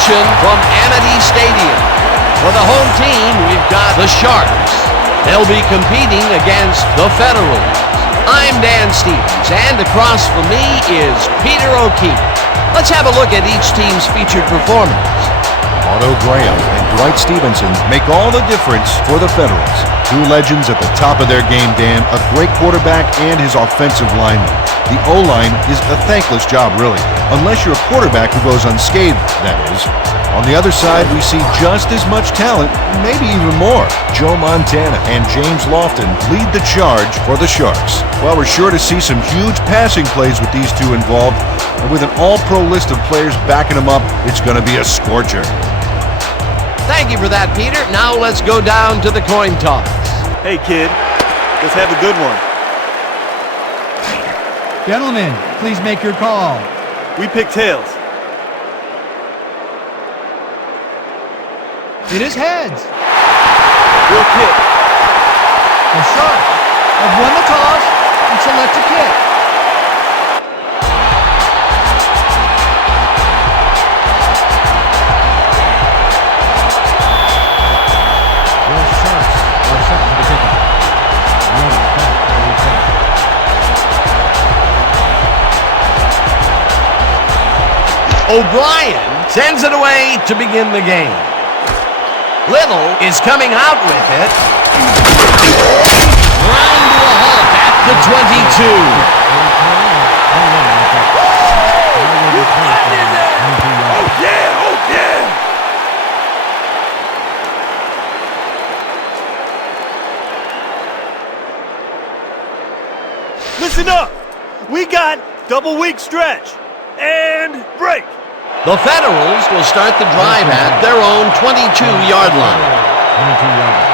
action from Amity Stadium. For the home team, we've got the Sharks. They'll be competing against the Federals. I'm Dan Stevens, and across from me is Peter O'Keefe. Let's have a look at each team's featured performance. Otto Graham and Dwight Stevenson make all the difference for the Federals. Two legends at the top of their game, Dan, a great quarterback and his offensive lineman. The O-line is a thankless job, really, unless you're a quarterback who goes unscathed, that is. On the other side, we see just as much talent, maybe even more. Joe Montana and James Lofton lead the charge for the Sharks. Well, we're sure to see some huge passing plays with these two involved, and with an all-pro list of players backing them up, it's going to be a scorcher. Thank you for that, Peter. Now let's go down to the coin toss. Hey, kid, let's have a good one. Gentlemen, please make your call. We pick tails. It is heads. We'll kick. The Sharks have won the toss and select a kick. The Sharks are set for the kickoff. O'Brien sends it away to begin the game. Little is coming out with it. Ground to a halt at the 22. Oh, yeah! Oh, yeah! Listen up! We got double week stretch and break. The Federals will start the drive at their own 22-yard line. 22-yard line.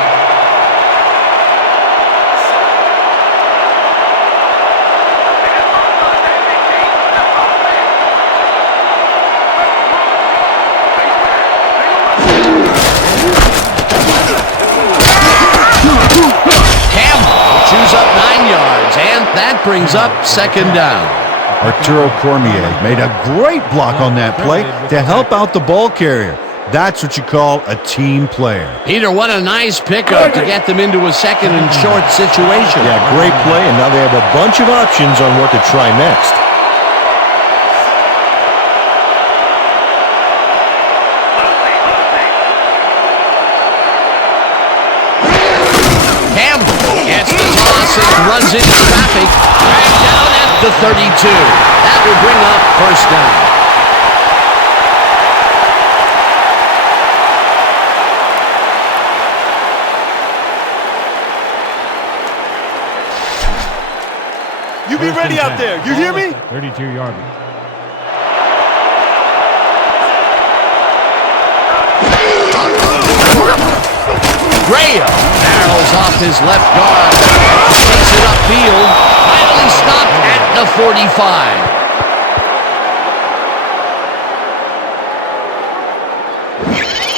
Campbell chews up 9 yards, and that brings up second down. Arturo Cormier made a great block on that play to help out the ball carrier. That's what you call a team player. Peter, what a nice pickup to get them into a second and short situation. Yeah, great play, and now they have a bunch of options on what to try next. Campbell gets the toss and runs into traffic. Dragged down at the 32. That will bring up first down. You be ready out there. You hear me? 32-yard line. Graham barrels off his left guard. Takes it upfield. Finally stopped at the 45.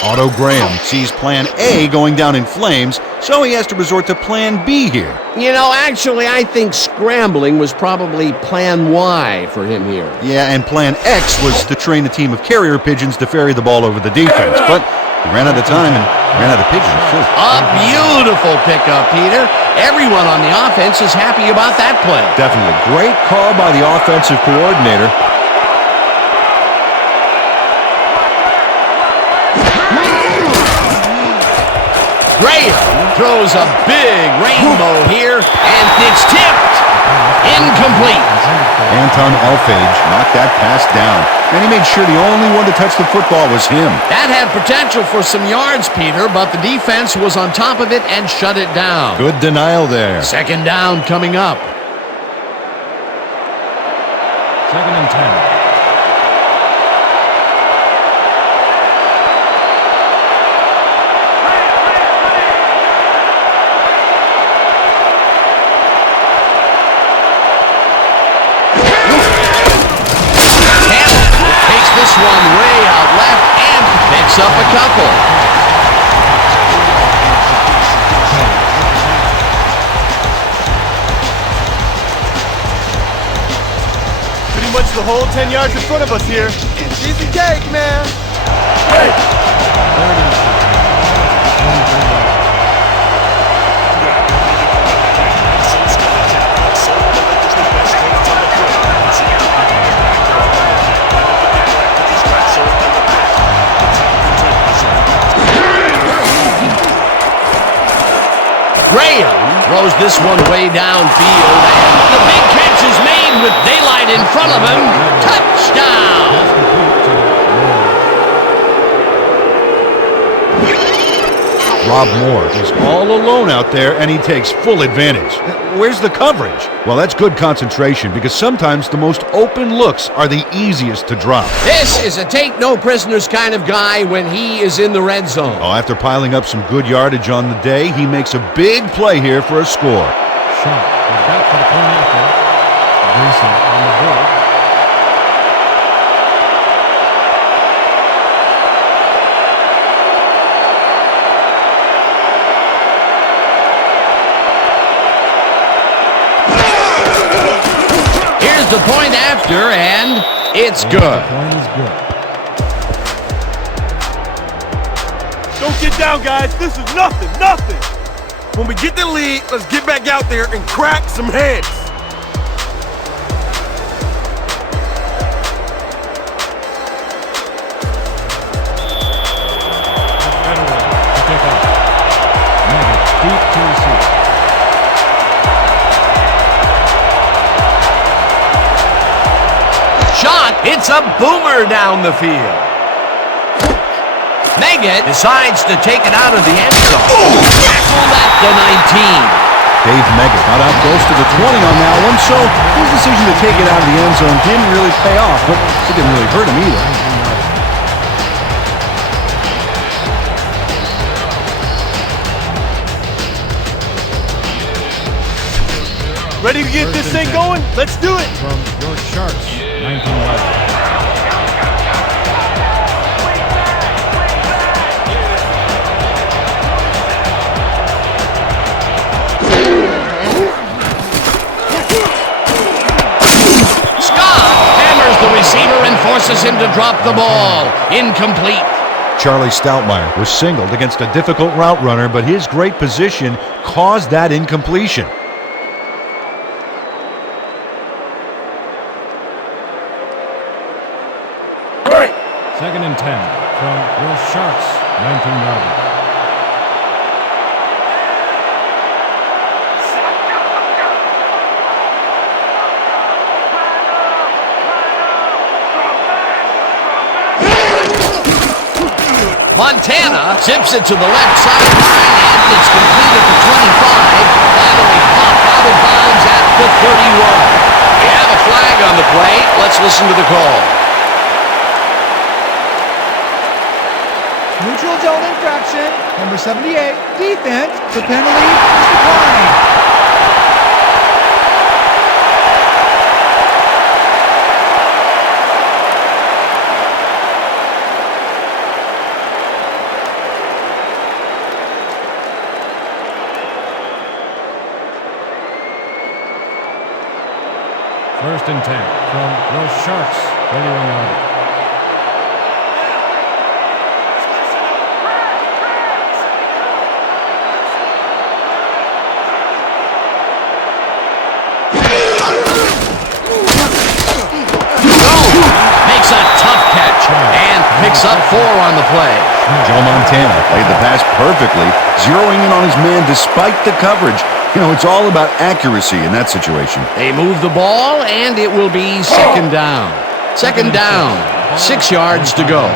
Otto Graham sees Plan A going down in flames, so he has to resort to Plan B here. You know, actually, I think scrambling was probably Plan Y for him here. Yeah, and Plan X was to train a team of carrier pigeons to ferry the ball over the defense, but he ran out of time and ran out of pigeons, too. A beautiful pickup, Peter. Everyone on the offense is happy about that play. Definitely a great call by the offensive coordinator. Graham throws a big rainbow here, and it's tipped. Incomplete. Anton Elfage knocked that pass down, and he made sure the only one to touch the football was him. That had potential for some yards, Peter, but the defense was on top of it and shut it down. Good denial there. Second down coming up. Second and 10. One way out left and picks up a couple. Pretty much the whole 10 yards in front of us here. It's easy cake, man. Graham throws this one way downfield, and the big catch is made with daylight in front of him. Touchdown! Rob Moore is all alone out there, and he takes full advantage. Where's the coverage? Well, that's good concentration, because sometimes the most open looks are the easiest to drop. This is a take-no-prisoners kind of guy when he is in the red zone. Oh, after piling up some good yardage on the day, he makes a big play here for a score. Shot. He's back for the point after. Grayson on the board. The point after, and it's good. The point is good. Don't get down, guys. This is nothing. When we get the lead, let's get back out there and crack some heads. To pick up. Megan deep to receive. Shot, it's a boomer down the field. Meggett decides to take it out of the end zone. Tackled at the 19. Dave Meggett got out close to the 20 on that one, so his decision to take it out of the end zone didn't really pay off, but it didn't really hurt him either. Ready to get this thing going? Let's do it. From your Sharks, 19 yards. The receiver and forces him to drop the ball. Incomplete. Charlie Stoutmeyer was singled against a difficult route runner, but his great position caused that incompletion. Second and 10 from your Sharks, 19 yards. Montana zips it to the left sideline, and it's complete at the 25. Finally popped out of bounds at the 31. We have a flag on the play. Let's listen to the call. Neutral zone infraction, number 78, defense. The penalty is declined. First and 10 from your Sharks, 31 yards. Makes a tough catch and picks up 4 on the play. Joe Montana played the pass perfectly, zeroing in on his man despite the coverage. You know, it's all about accuracy in that situation. They move the ball, and it will be second down. Second down, 6 yards to go.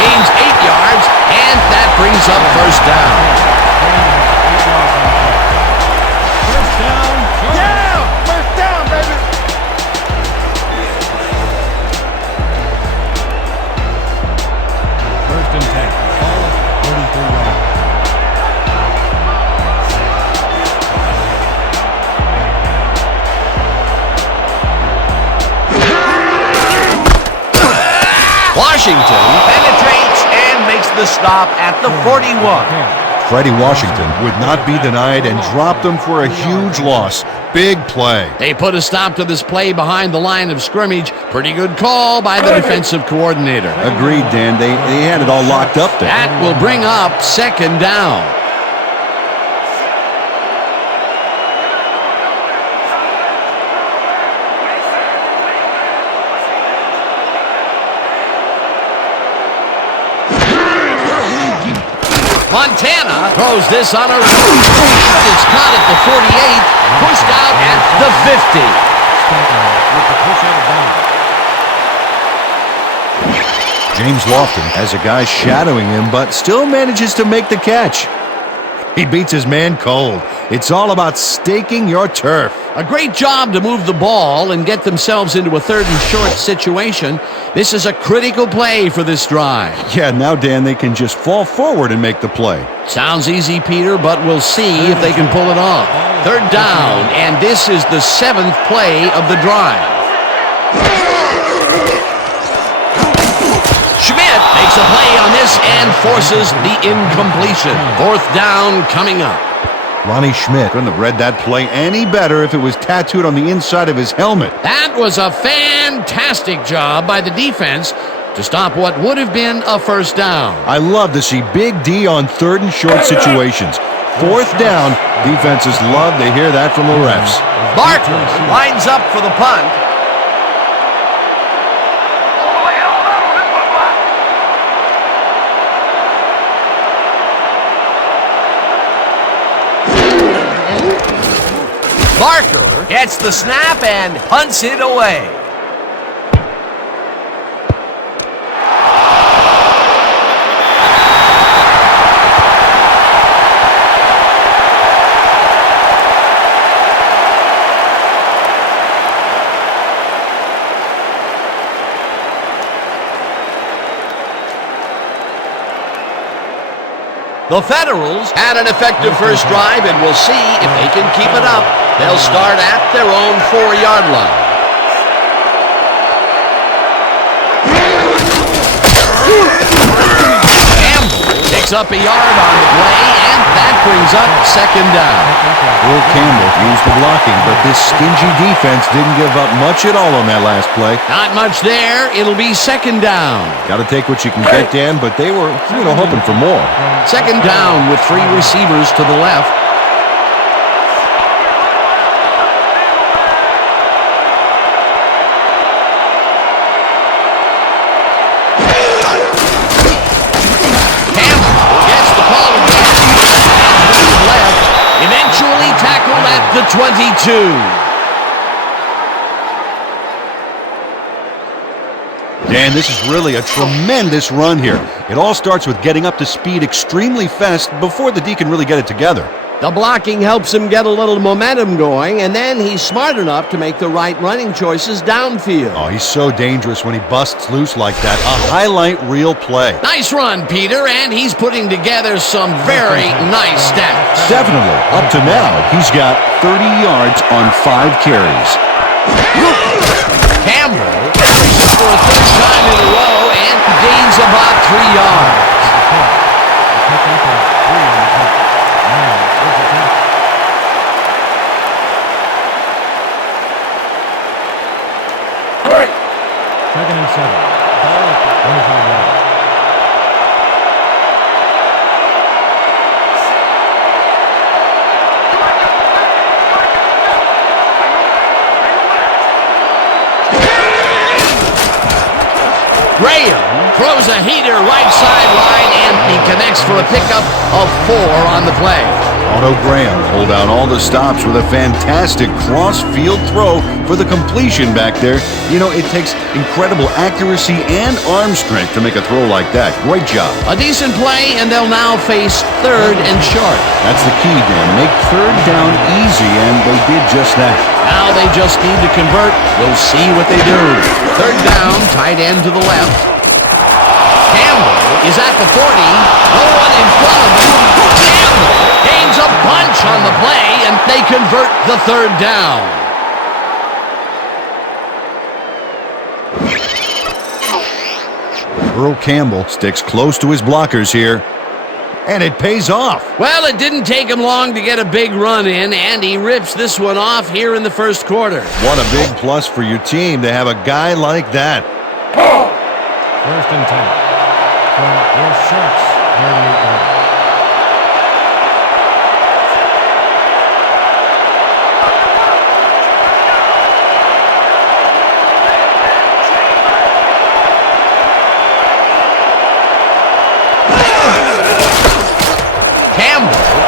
Gains 8 yards, and that brings up first down. First down. Yeah! First down, baby! First and 10. Ball at 43 yards. Washington penetrates and makes the stop at the 41. Freddie Washington would not be denied and dropped them for a huge loss. Big play. They put a stop to this play behind the line of scrimmage. Pretty good call by the defensive coordinator. Agreed, Dan. They had it all locked up there. That will bring up second down. Montana throws this on a run. It's caught at the 48, pushed out at the 50. James Lofton has a guy shadowing him, but still manages to make the catch. He beats his man cold. It's all about staking your turf. A great job to move the ball and get themselves into a 3rd and short situation. This is a critical play for this drive. Yeah, now, Dan, they can just fall forward and make the play. Sounds easy, Peter, but we'll see if they can pull it off. 3rd down, and this is the 7th play of the drive. Schmidt makes a play on this and forces the incompletion. 4th down coming up. Ronnie Schmidt couldn't have read that play any better if it was tattooed on the inside of his helmet. That was a fantastic job by the defense to stop what would have been a 1st down. I love to see Big D on 3rd and short situations. 4th down, defenses love to hear that from the refs. Barker lines up for the punt. Barker gets the snap and punts it away. The Federals had an effective first drive, and we'll see if they can keep it up. They'll start at their own 4-yard line. Campbell picks up a yard on the play, and that brings up second down. Will Campbell used the blocking, but this stingy defense didn't give up much at all on that last play. Not much there. It'll be second down. Got to take what you can get, Dan, but they were, hoping for more. Second down with 3 receivers to the left. Tackled at the 22. Dan, this is really a tremendous run here. It all starts with getting up to speed extremely fast before the D can really get it together. The blocking helps him get a little momentum going, and then he's smart enough to make the right running choices downfield. Oh, he's so dangerous when he busts loose like that. A highlight reel play. Nice run, Peter, and he's putting together some very nice stats. Definitely. Up to now, he's got 30 yards on 5 carries. Campbell pushes for a 3rd time in a row and gains about 3 yards. Second and 7. Ball up at 25 yards. Graham throws a heater right sideline, and he connects for a pickup of 4 on the play. Otto Graham pulled out all the stops with a fantastic cross-field throw for the completion back there. It takes incredible accuracy and arm strength to make a throw like that. Great job. A decent play, and they'll now face 3rd and short. That's the key, Dan. Make 3rd down easy, and they did just that. Now they just need to convert. We'll see what they do. 3rd down, tight end to the left. Campbell is at the 40. No one in front of him. Campbell gains a bunch on the play, and they convert the 3rd down. Earl Campbell sticks close to his blockers here. And it pays off. Well, it didn't take him long to get a big run in, and he rips this one off here in the first quarter. What a big plus for your team to have a guy like that. First and 10 from your Sharks, 38-yard.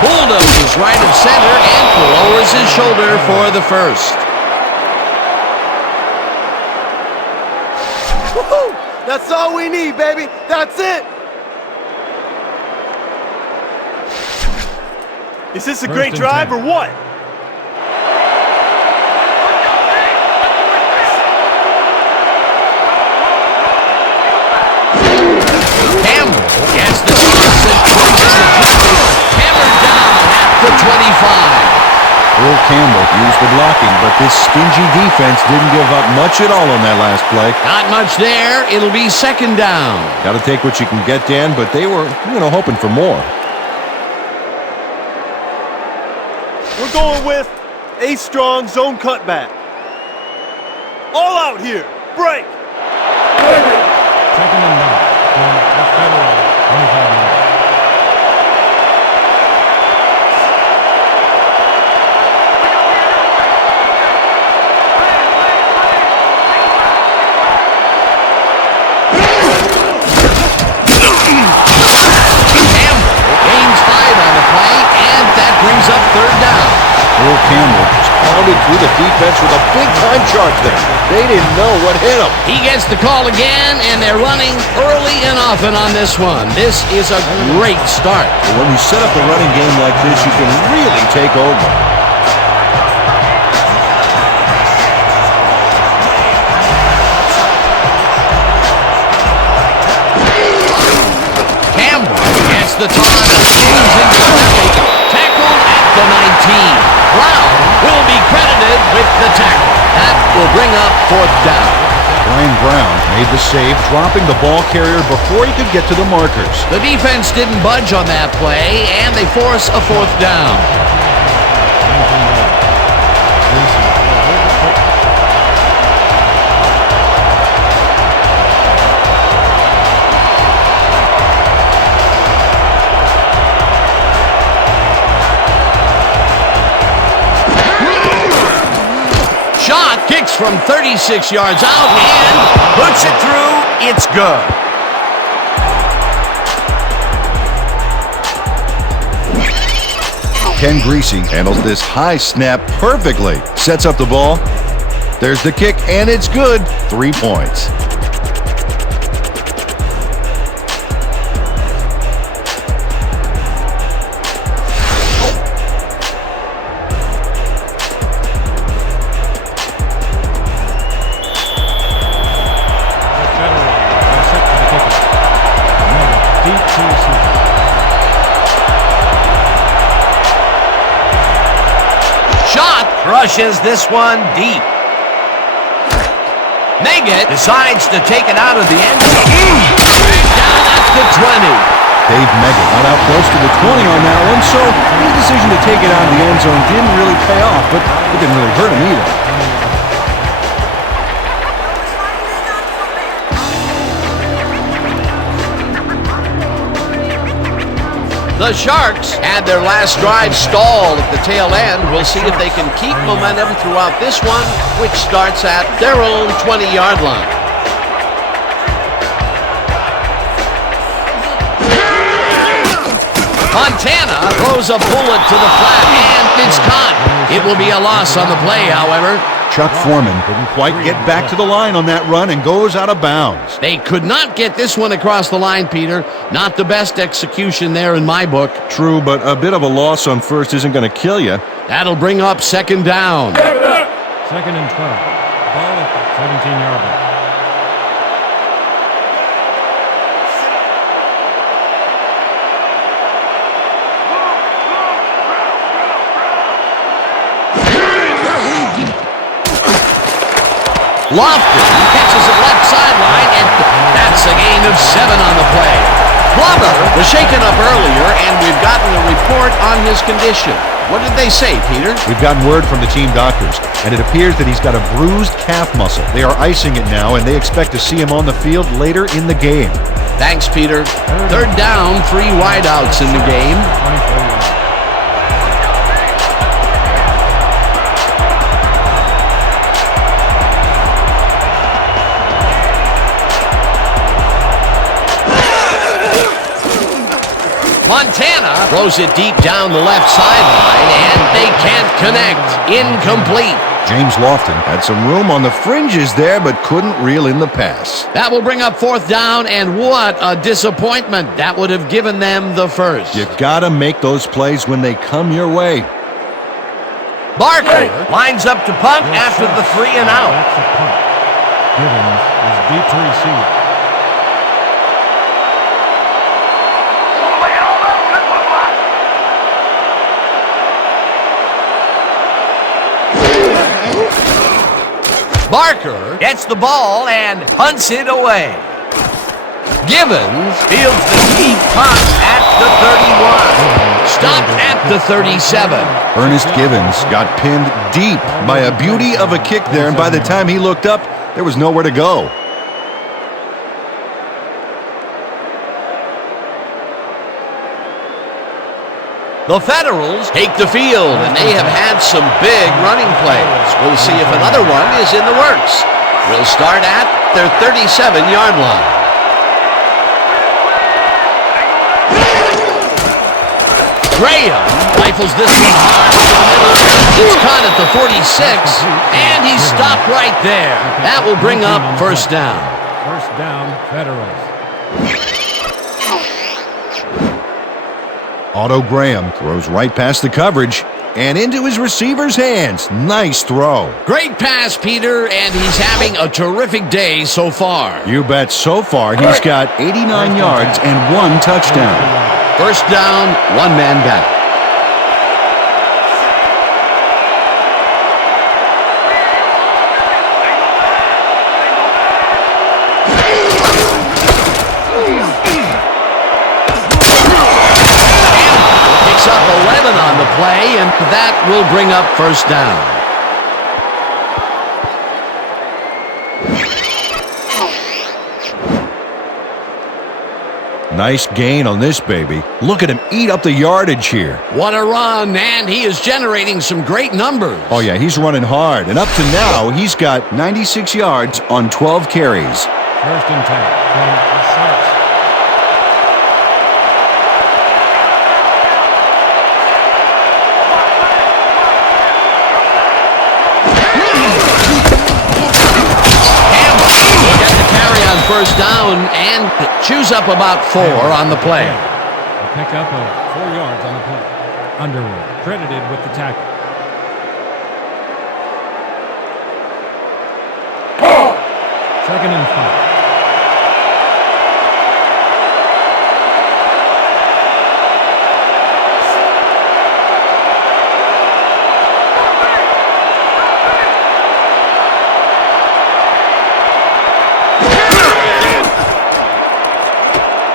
Bulldozes right of center and lowers his shoulder for the first. Woo-hoo! That's all we need, baby. That's it. Is this a great drive or what? Campbell gets the toss and pushes the tackle. Hammered down at the 25. Earl Campbell used the blocking, but this stingy defense didn't give up much at all on that last play. Not much there. It'll be second down. Got to take what you can get, Dan, but they were, hoping for more. We're going with a strong zone cutback. All out here. Break. Second and 9 from the Federal, 25-yard. Brings up third down. Earl Campbell just pounded through the defense with a big-time charge there. They didn't know what hit him. He gets the call again, and they're running early and often on this one. This is a great start. But when you set up a running game like this, you can really take over. Campbell gets the toss and swings into the tackled at the 19. Brown will be credited with the tackle. That will bring up fourth down. Brian Brown made the save, dropping the ball carrier before he could get to the markers. The defense didn't budge on that play, and they force a fourth down. Shot kicks from 36 yards out and puts it through. It's good. Ken Greasy handles this high snap perfectly. Sets up the ball. There's the kick, and it's good. 3 points. Rushes this one deep. Nugget decides to take it out of the end zone. Down at the 20. Dave Meggett got out close to the 20 on that one, so his decision to take it out of the end zone didn't really pay off, but it didn't really hurt him either. The Sharks had their last drive stalled at the tail end. We'll see if they can keep momentum throughout this one, which starts at their own 20-yard line. Montana throws a bullet to the flat, and it's caught. It will be a loss on the play, however. Chuck Foreman couldn't quite get back to the line on that run and goes out of bounds. They could not get this one across the line, Peter. Not the best execution there in my book. True, but a bit of a loss on first isn't going to kill you. That'll bring up second down. Second and 12. Ball at the 17-yard line. Lofton catches it left sideline, and that's a gain of 7 on the play. Blubber was shaken up earlier, and we've gotten a report on his condition. What did they say, Peter? We've gotten word from the team doctors, and it appears that he's got a bruised calf muscle. They are icing it now, and they expect to see him on the field later in the game. Thanks, Peter. Third down, 3 wideouts in the game. 24 yards. Montana throws it deep down the left sideline, and they can't connect. Incomplete. James Lofton had some room on the fringes there, but couldn't reel in the pass. That will bring up 4th down, and what a disappointment. That would have given them the first. You gotta make those plays when they come your way. Barker lines up to punt after the 3 and out. That's a punt. Givens is deep to receive. Barker gets the ball and punts it away. Givens fields the deep punt at the 31. Stopped at the 37. Ernest Givens got pinned deep by a beauty of a kick there, and by the time he looked up, there was nowhere to go. The Federals take the field, and they have had some big running plays. We'll see if another one is in the works. We'll start at their 37-yard line. Graham rifles this one hard to the middle. It's caught at the 46, and he's stopped right there. That will bring up 1st down. 1st down, Federals. Otto Graham throws right past the coverage and into his receiver's hands. Nice throw. Great pass, Peter, and he's having a terrific day so far. You bet. So far, he's got 89 yards and 1 touchdown. 1st down, 1 man back. On the play, and that will bring up 1st down. Nice gain on this baby. Look at him eat up the yardage here. What a run, and he is generating some great numbers. Oh yeah, he's running hard, and up to now, he's got 96 yards on 12 carries. 1st and 10 from the Sharks. First down and chews up about 4 on the play. A pickup of 4 yards on the play. Underwood credited with the tackle. 2nd and 5.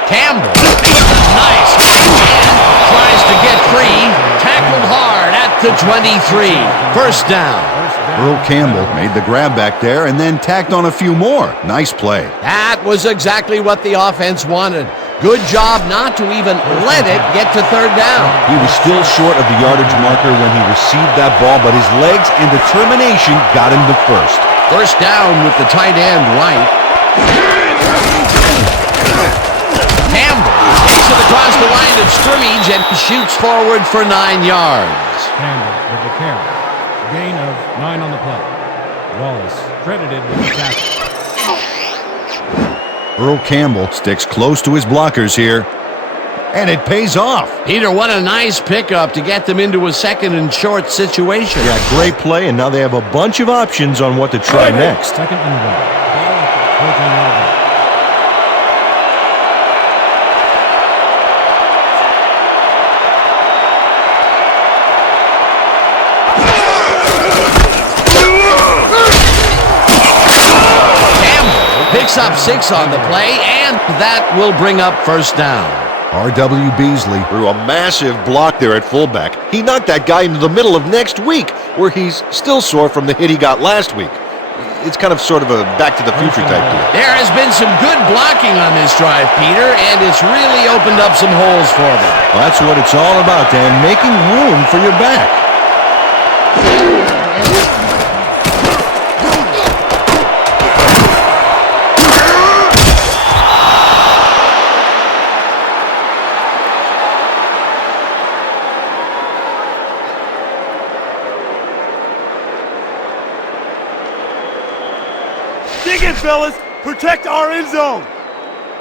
Campbell makes a nice catch and tries to get free. Tackled hard at the 23. 1st down. Earl Campbell made the grab back there and then tacked on a few more. Nice play. That was exactly what the offense wanted. Good job not to even let it get to 3rd down. He was still short of the yardage marker when he received that ball, but his legs and determination got him the first. 1st down with the tight end right. Campbell takes it across the line of scrimmage and shoots forward for 9 yards. Campbell with the carry. Gain of 9 on the play. Wallace credited with the tackle. Earl Campbell sticks close to his blockers here, and it pays off. Peter, what a nice pickup to get them into a 2nd and short situation. Yeah, great play, and now they have a bunch of options on what to try next. 2nd and 1. Ball at the 14-yard line. picks up 6 on the play, and that will bring up first down. R.W. Beasley threw a massive block there at fullback. He knocked that guy into the middle of next week, where he's still sore from the hit he got last week. It's kind of sort of a back-to-the-future type deal. There has been some good blocking on this drive, Peter, and it's really opened up some holes for them. Well, that's what it's all about, Dan, making room for your back. Dig in, fellas. Protect our end zone.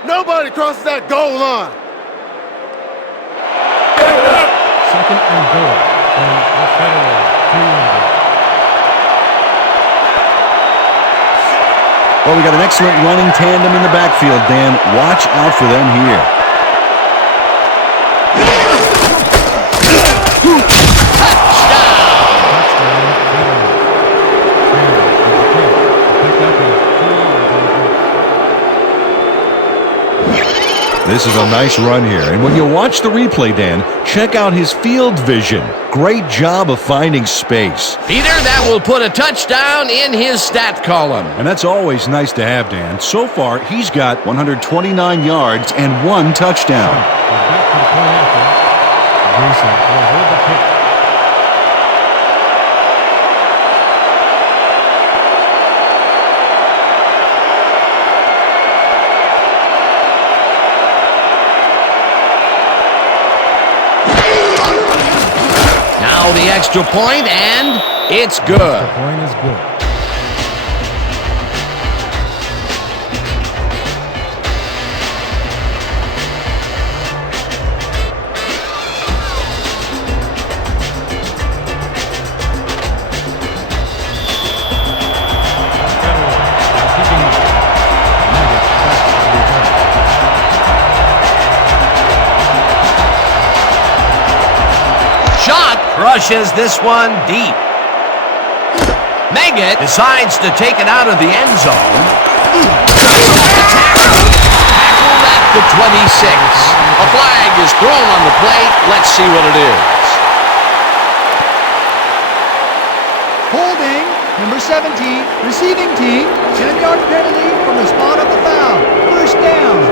Nobody crosses that goal line. Second and goal from the Federal 3. Well, we got an excellent running tandem in the backfield, Dan. Watch out for them here. This is a nice run here, and when you watch the replay, Dan, check out his field vision. Great job of finding space. Peter, that will put a touchdown in his stat column. And that's always nice to have, Dan. So far, he's got 129 yards and 1 touchdown. Back to the play after. Grayson will hold the pick. The extra point, and it's good. The point is good. Rushes this one deep. Meggett decides to take it out of the end zone. Tackled at the 26. A flag is thrown on the plate. Let's see what it is. Holding, number 17, receiving team, 10-yard penalty from the spot of the foul. First down.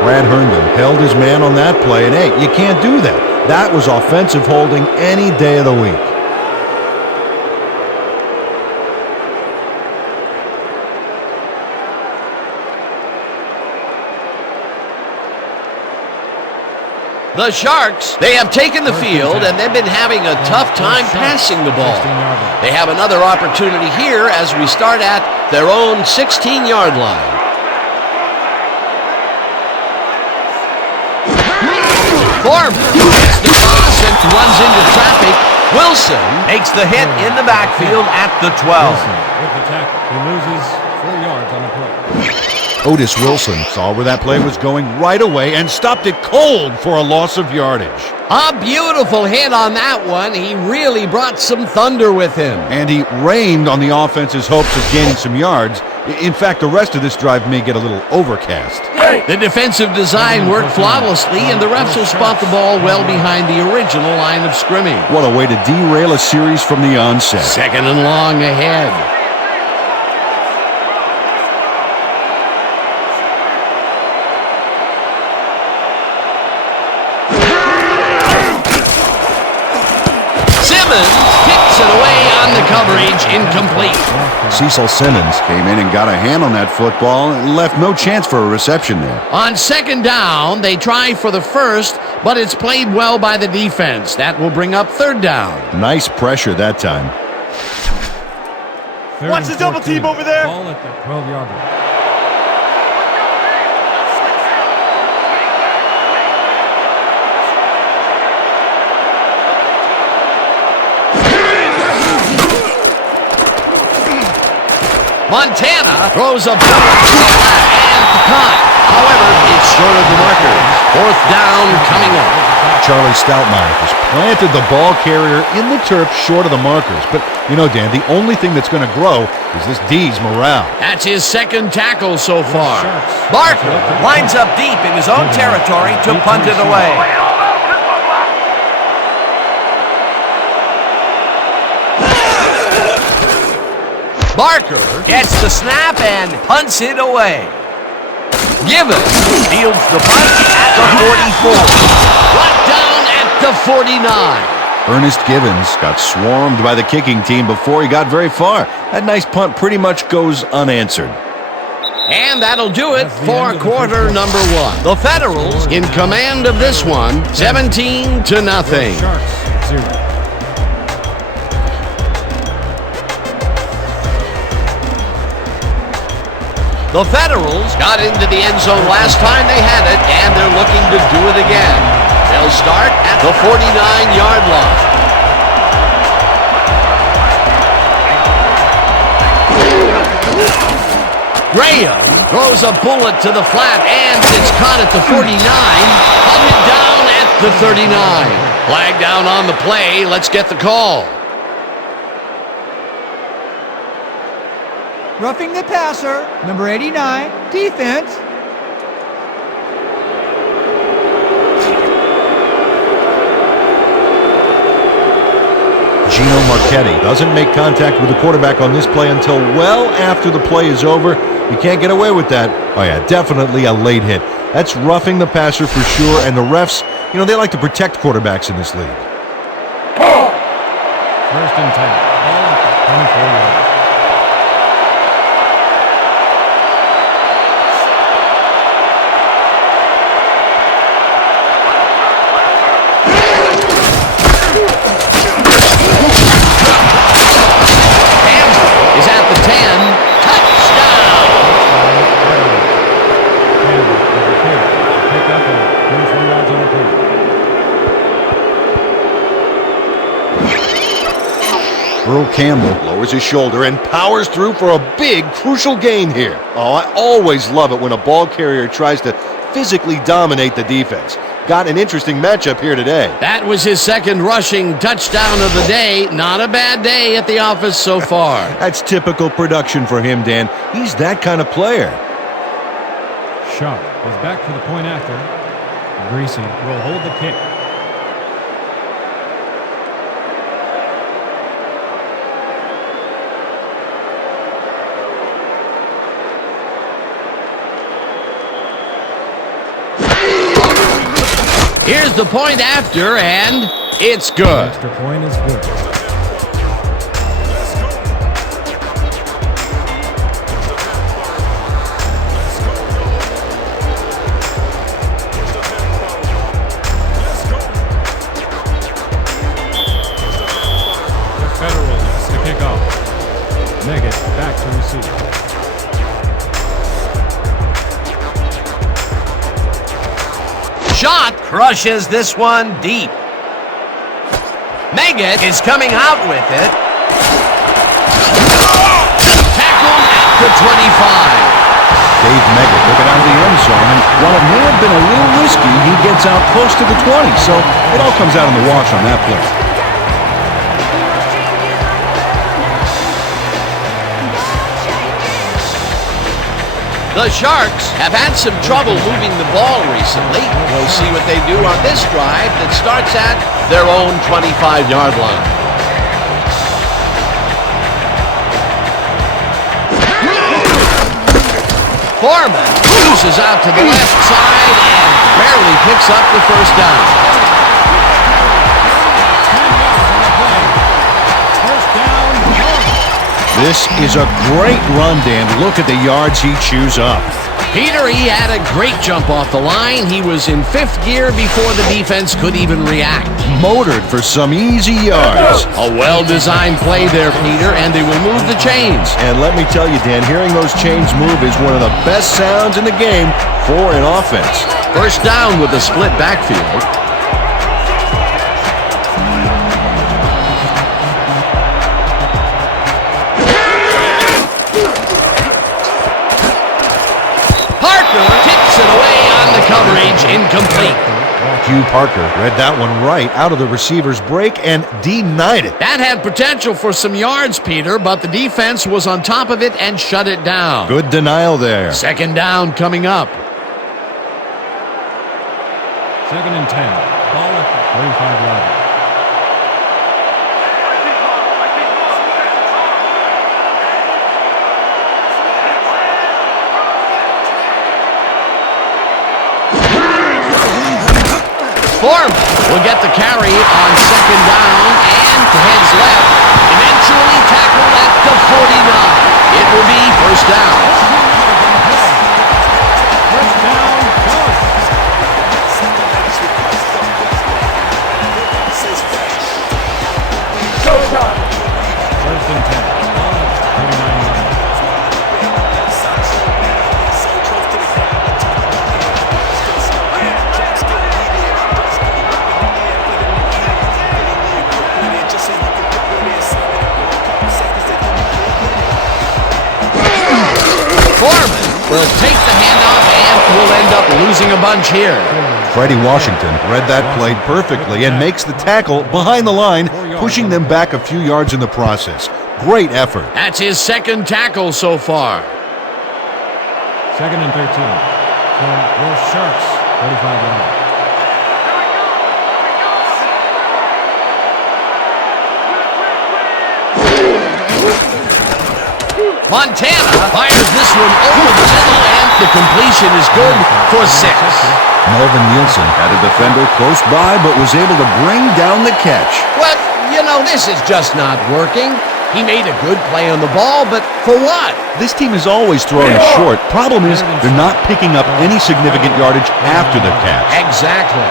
Brad Herndon held his man on that play, and hey, you can't do that. That was offensive holding any day of the week. The Sharks, they have taken the field, and they've been having a tough time passing the ball. They have another opportunity here as we start at their own 16-yard line. Foreman gets the cross and runs into traffic. Wilson makes the hit in the backfield at the 12. Wilson with the tackle. He loses 4 yards on the play. Otis Wilson saw where that play was going right away and stopped it cold for a loss of yardage. A beautiful hit on that one. He really brought some thunder with him. And he rained on the offense's hopes of gaining some yards. In fact, the rest of this drive may get a little overcast. The defensive design worked flawlessly, and the refs will spot the ball well behind the original line of scrimmage. What a way to derail a series from the onset. Second and long ahead. Kicks it away on the coverage, incomplete. Cecil Simmons came in and got a hand on that football and left no chance for a reception there. On second down, they try for the first, but it's played well by the defense. That will bring up third down. Nice pressure that time. Watch the double team over there. Ball at the 12-yard line. Montana throws a ball and caught. However, it's short of the markers. Fourth down coming up. Charlie Stoutmire was Planted the ball carrier in the turf short of the markers. But, you know, Dan, the only thing that's going to grow is this D's morale. That's his second tackle so far. Barker lines up deep in his own territory to punt it away. Barker Gets the snap and punts it away. Givens Fields the punt at the 44. brought down at the 49. Ernest Givens got swarmed by the kicking team before he got very far. That nice punt pretty much goes unanswered. And that'll do it for quarter number one. The Federals in command of this one, 17-0. Sharks 0. The Federals got into the end zone last time they had it, and they're looking to do it again. They'll start at the 49-yard line. Graham throws a bullet to the flat, and it's caught at the 49, hunted down at the 39. Flag down on the play. Let's get the call. Roughing the passer, number 89, defense. Gino Marchetti doesn't make contact with the quarterback on this play until well after the play is over. You can't get away with that. Oh yeah, definitely a late hit. That's roughing the passer for sure, and the refs, you know, they like to protect quarterbacks in this league. First and 10. Ball at the 24-yard. Is at the 10. Touchdown! Pick up and 23 yards on the play. Earl Campbell lowers his shoulder and powers through for a big, crucial gain here. Oh, I always love it when a ball carrier tries to physically dominate the defense. Got an interesting matchup here today. That was his second rushing touchdown of the day. Not a bad day at the office so far. That's typical production for him, Dan. He's that kind of player. Sharp is back for the point after. Greasy will hold the kick. Here's the point after, and it's good. Extra point is good. The Federals to kick off. Meggett back to receive. Shot crushes this one deep. Meggett is coming out with it. Tackled at the 25. Dave Meggett looking out of the end zone, and while it may have been a little risky, he gets out close to the 20, so it all comes out in the wash on that play. The Sharks have had some trouble moving the ball recently. We'll see what they do on this drive that starts at their own 25-yard line. Foreman cruises out to the left side and barely picks up the first down. This is a great run, Dan. Look at the yards he chews up. Peter, he had a great jump off the line. He was in fifth gear before the defense could even react. Motored for some easy yards. A well-designed play there, Peter, and they will move the chains. And let me tell you, Dan, hearing those chains move is one of the best sounds in the game for an offense. First down with a split backfield. Tips it away on the coverage, incomplete. Hugh Parker read that one right out of the receiver's break and denied it. That had potential for some yards, Peter, but the defense was on top of it and shut it down. Good denial there. Second down coming up. 2nd and 10. Ball at the 45-yard line. Foreman will get the carry on 2nd down and heads left. Eventually tackled at the 49. It will be first down. First down, Cubs. First and 10. Ball at the 39-yard line. Foreman will take the handoff and will end up losing a bunch here. Freddie Washington read that play perfectly and makes the tackle behind the line, pushing them back a few yards in the process. Great effort. That's his second tackle so far. 2nd and 13. From your Sharks, 45-yard line. Montana fires this one over the middle, and the completion is good for 6. Melvin Nielsen had a defender close by but was able to bring down the catch. Well, this is just not working. He made a good play on the ball, but for what? This team is always throwing it short. Problem is, they're not picking up any significant yardage after the catch. Exactly.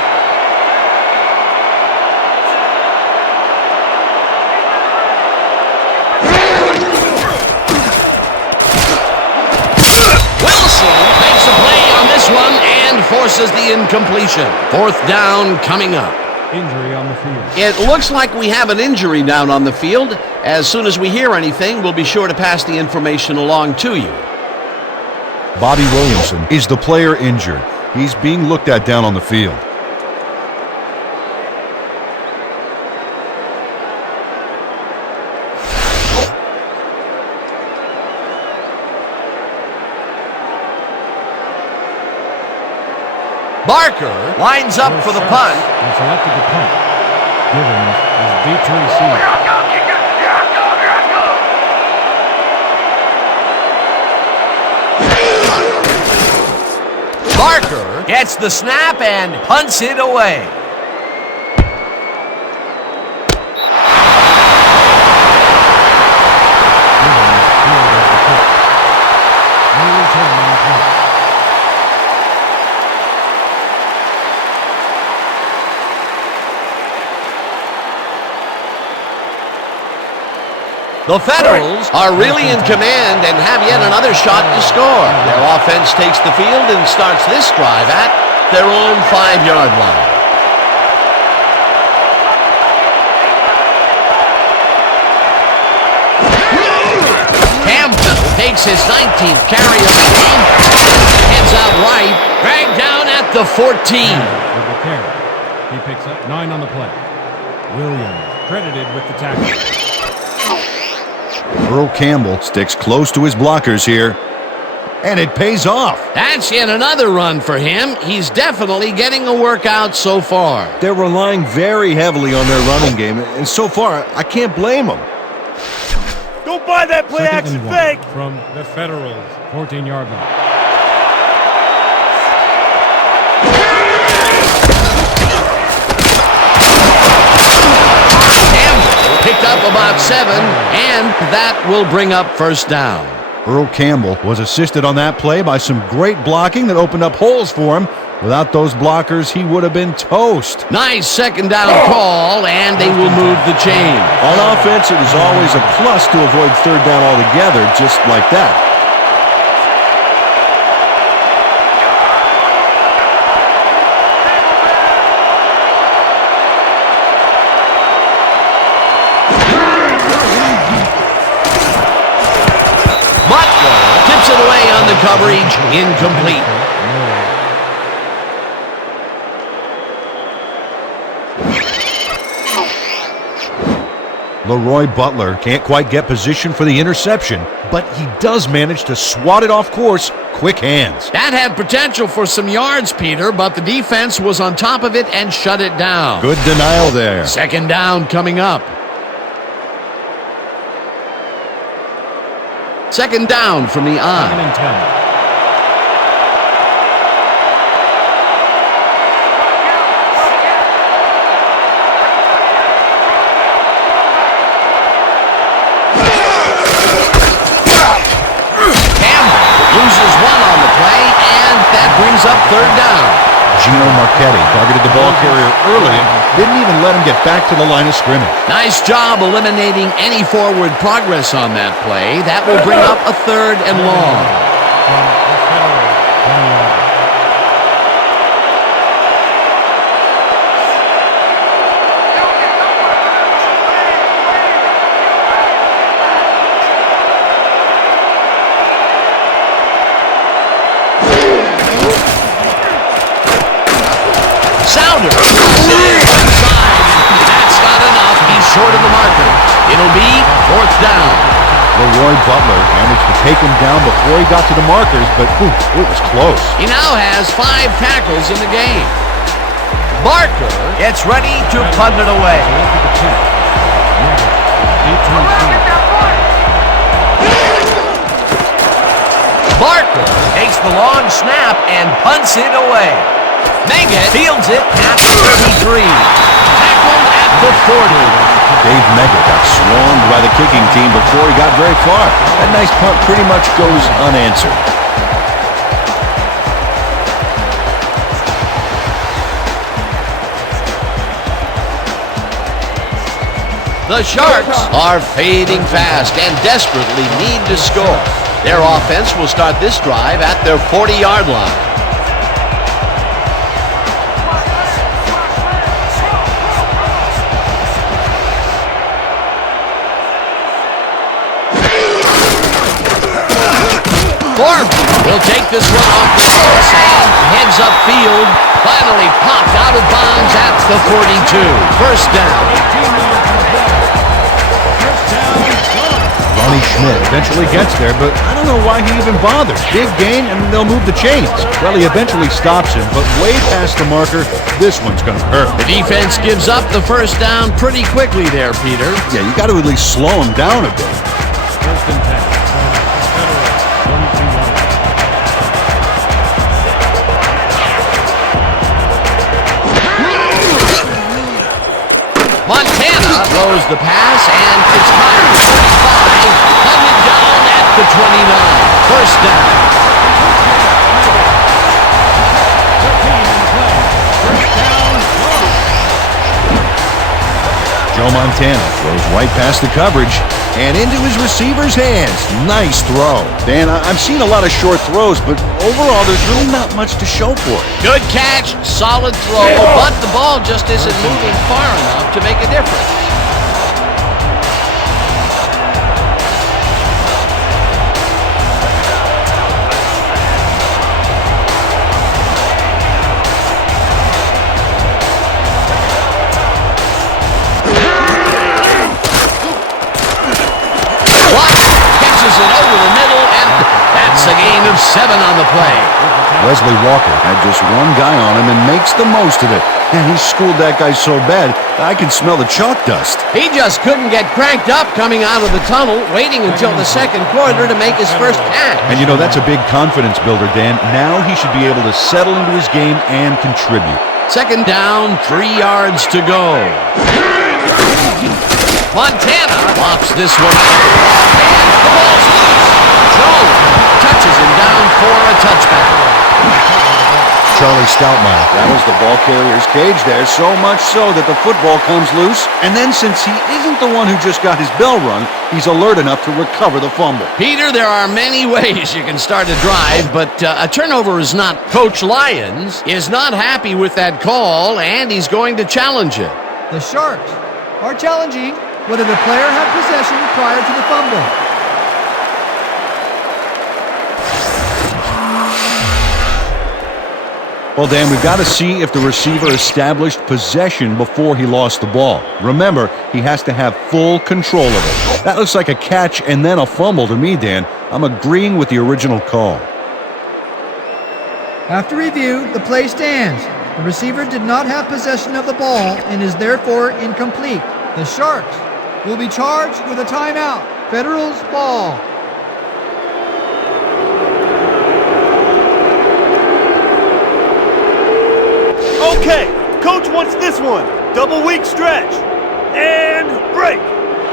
Makes a play on this one and forces the incompletion. 4th down coming up. Injury on the field. It looks like we have an injury down on the field. As soon as we hear anything, we'll be sure to pass the information along to you. Bobby Williamson is the player injured. He's being looked at down on the field. Barker lines up for the punt. He selected the punt. Givens is deep to receive. Barker gets the snap and punts it away. The Federals are really in command and have yet another shot to score. Their offense takes the field and starts this drive at their own 5-yard line. Campbell takes his 19th carry of the game, heads out right, dragged down at the 14. With the carry, he picks up 9 on the play. Williams credited with the tackle. Earl Campbell sticks close to his blockers here, and it pays off. That's yet another run for him. He's definitely getting a workout so far. They're relying very heavily on their running game, and so far, I can't blame them. Don't buy that play action fake. From the Federals, 14-yard line. Picked up about 7, and that will bring up first down. Earl Campbell was assisted on that play by some great blocking that opened up holes for him. Without those blockers, he would have been toast. Nice second down call, and they will move the chain. On offense, it was always a plus to avoid third down altogether, just like that. Tips it away on the coverage, incomplete. Leroy Butler can't quite get position for the interception, but he does manage to swat it off course. Quick hands. That had potential for some yards, Peter, but the defense was on top of it and shut it down. Good denial there. Second down coming up. Second down from the I. 2nd and 10. Loses one on the play, and that brings up third down. Gino Marchetti targeted the ball carrier early and didn't even let him get back to the line of scrimmage. Nice job eliminating any forward progress on that play. That will bring up a third and long. That's not enough. He's short of the marker. It'll be fourth down. Leroy Butler managed to take him down before he got to the markers, but it was close. He now has 5 tackles in the game. Barker Gets ready to punt it away. Barker Takes the long snap and punts it away. Meggett Fields it at the 33. tackled at the 40. Dave Meggett got swarmed by the kicking team before he got very far. That nice punt pretty much goes unanswered. The Sharks are fading fast and desperately need to score. Their offense will start this drive at their 40-yard line. Will take this one off the pass and heads upfield. Finally popped out of bounds at the 42. First down. Ronnie Schmidt eventually gets there, but I don't know why he even bothers. Big gain, and they'll move the chains. Well, he eventually stops him, but way past the marker, this one's going to hurt. The defense gives up the first down pretty quickly there, Peter. Yeah, you got to at least slow him down a bit. 1st and 10. Montana throws the pass, and Fitzpatrick 35, hunted down at the 29. First down. Joe Montana throws right past the coverage and into his receiver's hands. Nice throw. Dan, I've seen a lot of short throws, but overall, there's really not much to show for it. Good catch, solid throw, but the ball just isn't moving far enough to make a difference. Catches it over the middle, and that's a gain of 7 on the play. Wesley Walker had just one guy on him and makes the most of it. And he schooled that guy so bad, I can smell the chalk dust. He just couldn't get cranked up coming out of the tunnel, waiting until the second quarter to make his first catch. And you know, that's a big confidence builder, Dan. Now he should be able to settle into his game and contribute. Second down, 3 yards to go. Montana flops this one out, and the ball's loose. Joe touches him down for a touchback. Charlie Stoutmire rattles the ball carrier's cage there, so much so that the football comes loose. And then since he isn't the one who just got his bell rung, he's alert enough to recover the fumble. Peter, there are many ways you can start a drive, but a turnover is not. Coach Lyons is not happy with that call, and he's going to challenge it. The Sharks are challenging whether the player had possession prior to the fumble. Well, Dan, we've got to see if the receiver established possession before he lost the ball. Remember, he has to have full control of it. That looks like a catch and then a fumble to me, Dan. I'm agreeing with the original call. After review, the play stands. The receiver did not have possession of the ball and is therefore incomplete. The Sharks will be charged with a timeout. Federals ball. Okay, coach wants this one. Double weak stretch. And break.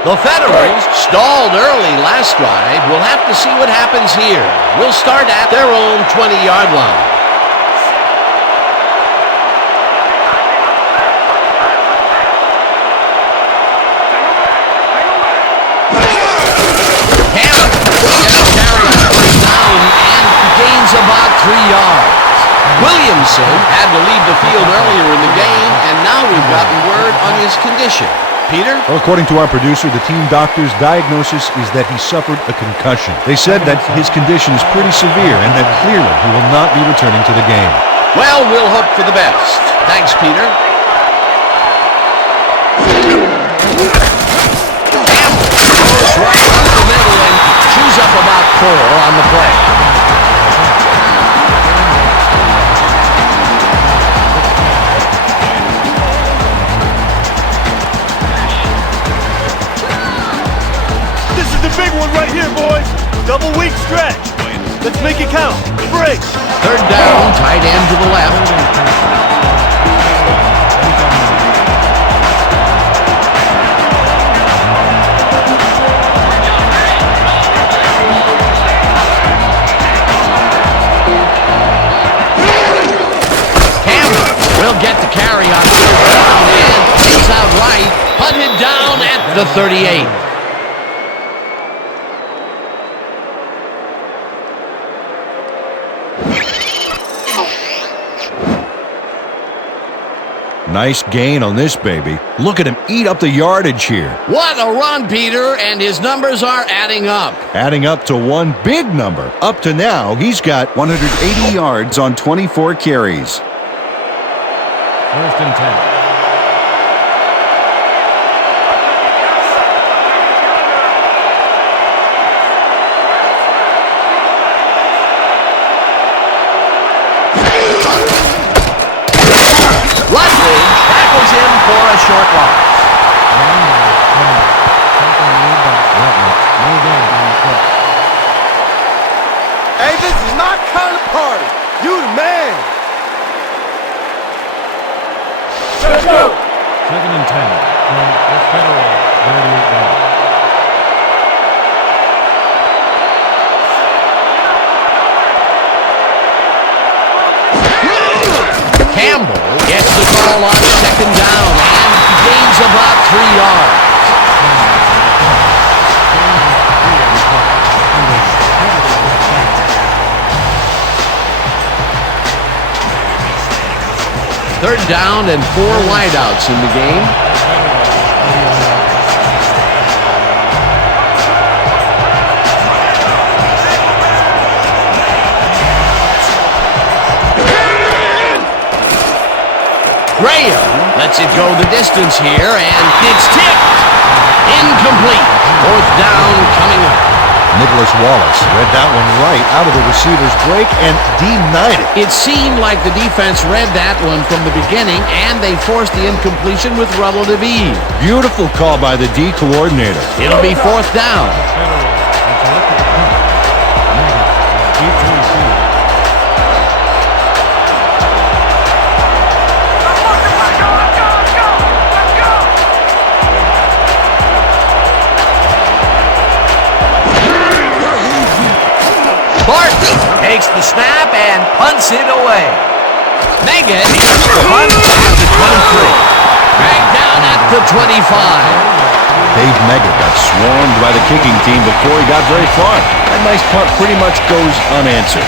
The Federals stalled early last drive. We'll have to see what happens here. We'll start at their own 20-yard line. About 3 yards. Williamson had to leave the field earlier in the game, and now we've gotten word on his condition. Peter? Well, according to our producer, the team doctor's diagnosis is that he suffered a concussion. They said that his condition is pretty severe and that clearly he will not be returning to the game. Well, we'll hope for the best. Thanks, Peter. Goes right up the middle and chews up about 4 on the play. The big one right here, boys. Double weak stretch. Let's make it count. Break. Third down, tight end to the left. Campbell will get the carry on third down and he's out right. Punted down at the 38. Nice gain on this baby. Look at him eat up the yardage here. What a run, Peter, and his numbers are adding up. Adding up to one big number. Up to now, he's got 180 yards on 24 carries. First and 10. Rustlers tackles him for a short loss. Hey, this is my kind of party. You the man. Let's go. 2nd and 10 from the Federal 38-yard. Campbell gets the ball on 2nd down and gains about 3 yards. Third down and 4 wideouts in the game. Graham lets it go the distance here, and it's tipped. Incomplete. 4th down coming up. Nicholas Wallace read that one right out of the receiver's break and denied it. It seemed like the defense read that one from the beginning, and they forced the incompletion with relative ease. Beautiful call by the D coordinator. It'll be 4th down. Barton takes the snap and punts it away. Megan punts at the 23. Dragged down at the 25. Dave Meggett got swarmed by the kicking team before he got very far. That nice punt pretty much goes unanswered.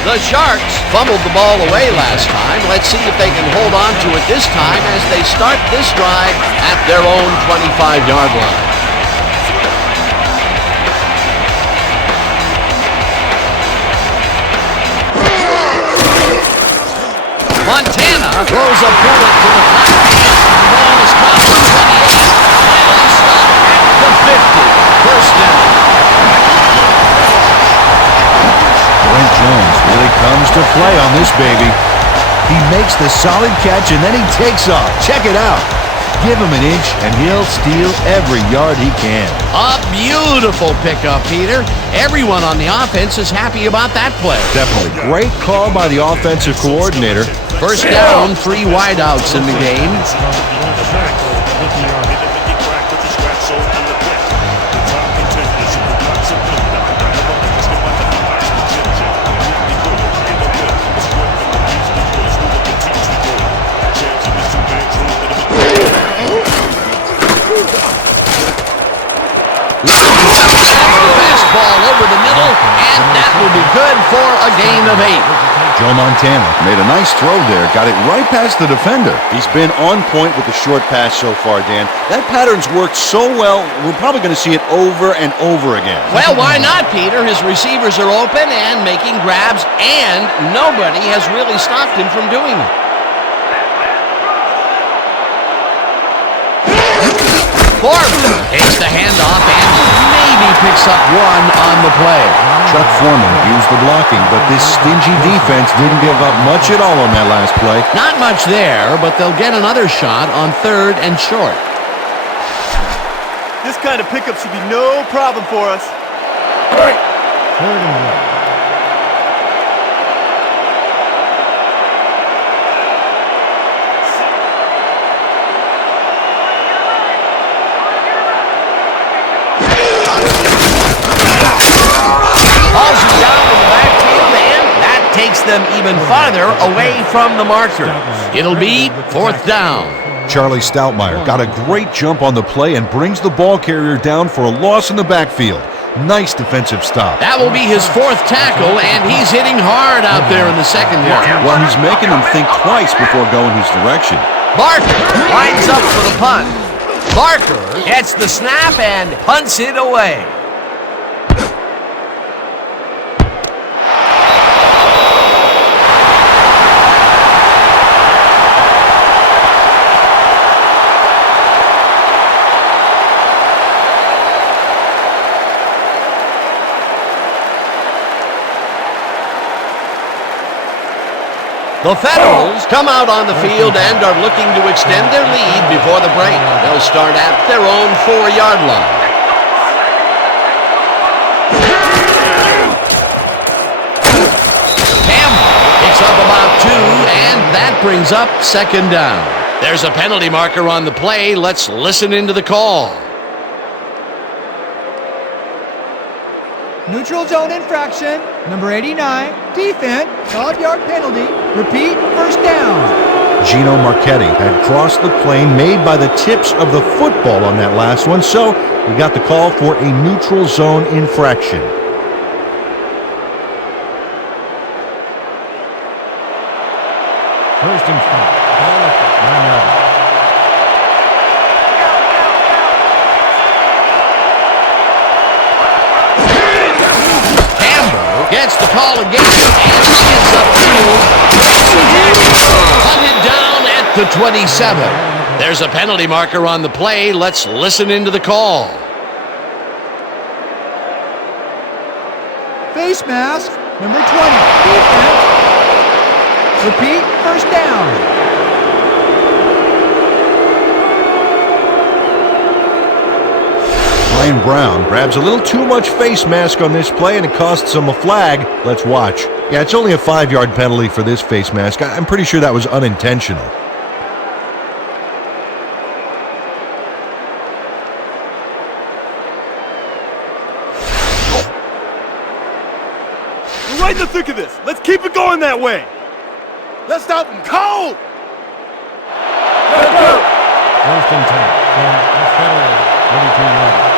The Sharks fumbled the ball away last time. Let's see if they can hold on to it this time as they start this drive at their own 25-yard line. Montana throws a bullet to the flat field. The ball is caught at the 28. Finally stopped at the 50. First down. Brent Jones really comes to play on this baby. He makes the solid catch and then he takes off. Check it out. Give him an inch and he'll steal every yard he can. A beautiful pickup, Peter. Everyone on the offense is happy about that play. Definitely. Great call by the offensive coordinator. First down, 3 wideouts in the game. Ball over the middle, and that will be good for a gain of 8. Joe Montana made a nice throw there, got it right past the defender. He's been on point with the short pass so far, Dan. That pattern's worked so well, we're probably going to see it over and over again. Well, why not, Peter? His receivers are open and making grabs, and nobody has really stopped him from doing it. Foreman takes the handoff and maybe picks up 1 on the play. Chuck Foreman used the blocking, but this stingy defense didn't give up much at all on that last play. Not much there, but they'll get another shot on 3rd and short. This kind of pickup should be no problem for us. 3rd and 1. Takes them even farther away from the marker. It'll be 4th down. Charlie Stoutmeyer got a great jump on the play and brings the ball carrier down for a loss in the backfield. Nice defensive stop. That will be his 4th tackle, and he's hitting hard out there in the secondary. Well, he's making them think twice before going his direction. Barker lines up for the punt. Barker gets the snap and punts it away. The Federals come out on the field and are looking to extend their lead before the break. They'll start at their own 4-yard line. Campbell picks up about 2, and that brings up 2nd down. There's a penalty marker on the play. Let's listen into the call. Neutral zone infraction, number 89, defense, 5-yard penalty, repeat, first down. Gino Marchetti had crossed the plane made by the tips of the football on that last one, so we got the call for a neutral zone infraction. First and 5. Ball at the 9-yard line. Gets the call again, and he is upfield. Hunted down at the 27. There's a penalty marker on the play. Let's listen into the call. Face mask, number 20, defense. Repeat, first down. Ryan Brown grabs a little too much face mask on this play and it costs him a flag. Let's watch. Yeah, it's only a 5-yard penalty for this face mask. I'm pretty sure that was unintentional. We're right in the thick of this. Let's keep it going that way. Let's stop them cold. First and 10 from the Federal 32-yard line.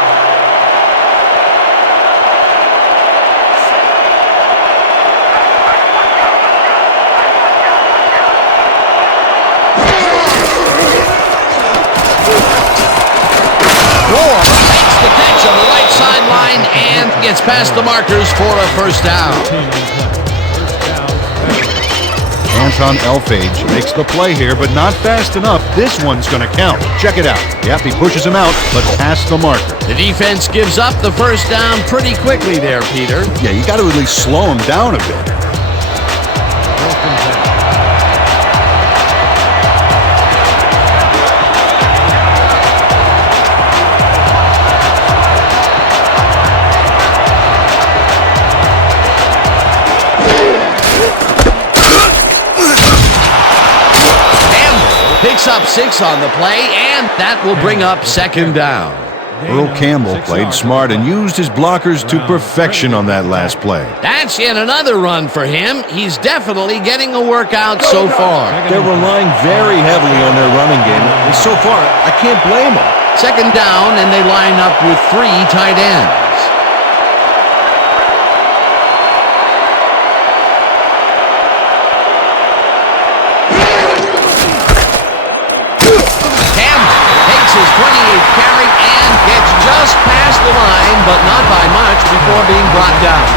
On the right sideline and gets past the markers for a first down. Anton Elfage makes the play here, but not fast enough. This one's going to count. Check it out. Yep, he pushes him out, but past the marker. The defense gives up the first down pretty quickly there, Peter. Yeah, you got to at least slow him down a bit. Picks up 6 on the play, and that will bring up second down. Earl Campbell played smart and used his blockers to perfection on that last play. That's yet another run for him. He's definitely getting a workout so far. They're relying very heavily on their running game, and so far, I can't blame them. Second down, and they line up with 3 tight ends. His 28th carry and gets just past the line, but not by much before being brought down.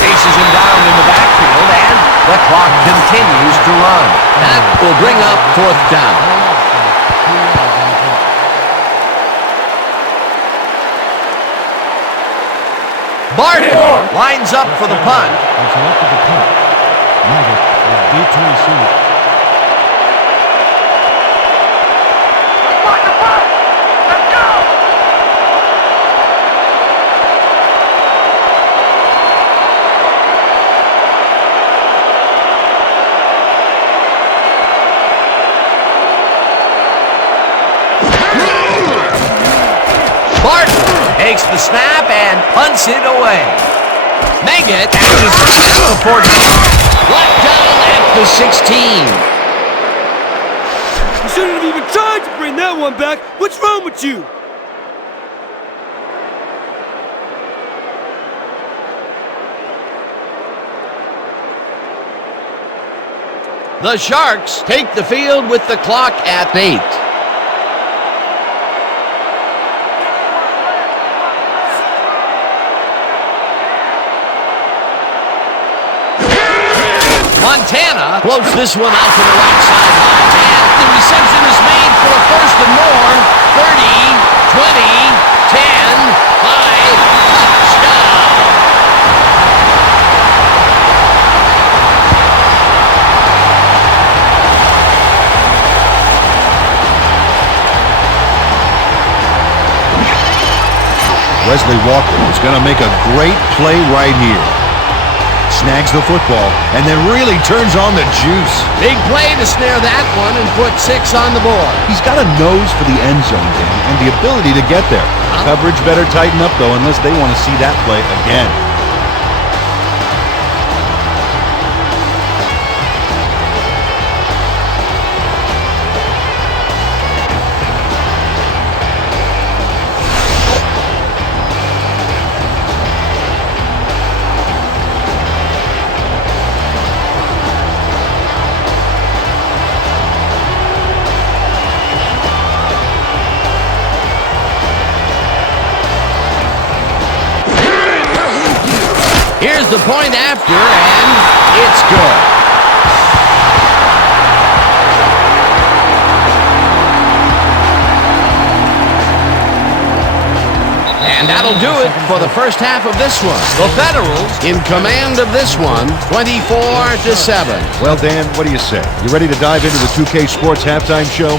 Chases him down in the backfield, and the clock continues to run. That will bring up 4th down. Barton lines up for the punt. Takes the snap and punts it away. Meggett catches the 40. Let down at the 16. You shouldn't have even tried to bring that one back. What's wrong with you? The Sharks take the field with the clock at 8. Montana floats this one out to the right sideline, and the reception is made for a first and more. 30, 20, 10, 5, touchdown. Wesley Walker is going to make a great play right here. Snags the football, and then really turns on the juice. Big play to snare that one and put 6 on the board. He's got a nose for the end zone, Dan, and the ability to get there. Coverage better tighten up, though, unless they want to see that play again. Here's the point after, and it's good. And that'll do it for the first half of this one. The Federals in command of this one, 24-7. Well, Dan, what do you say? You ready to dive into the 2K Sports halftime show?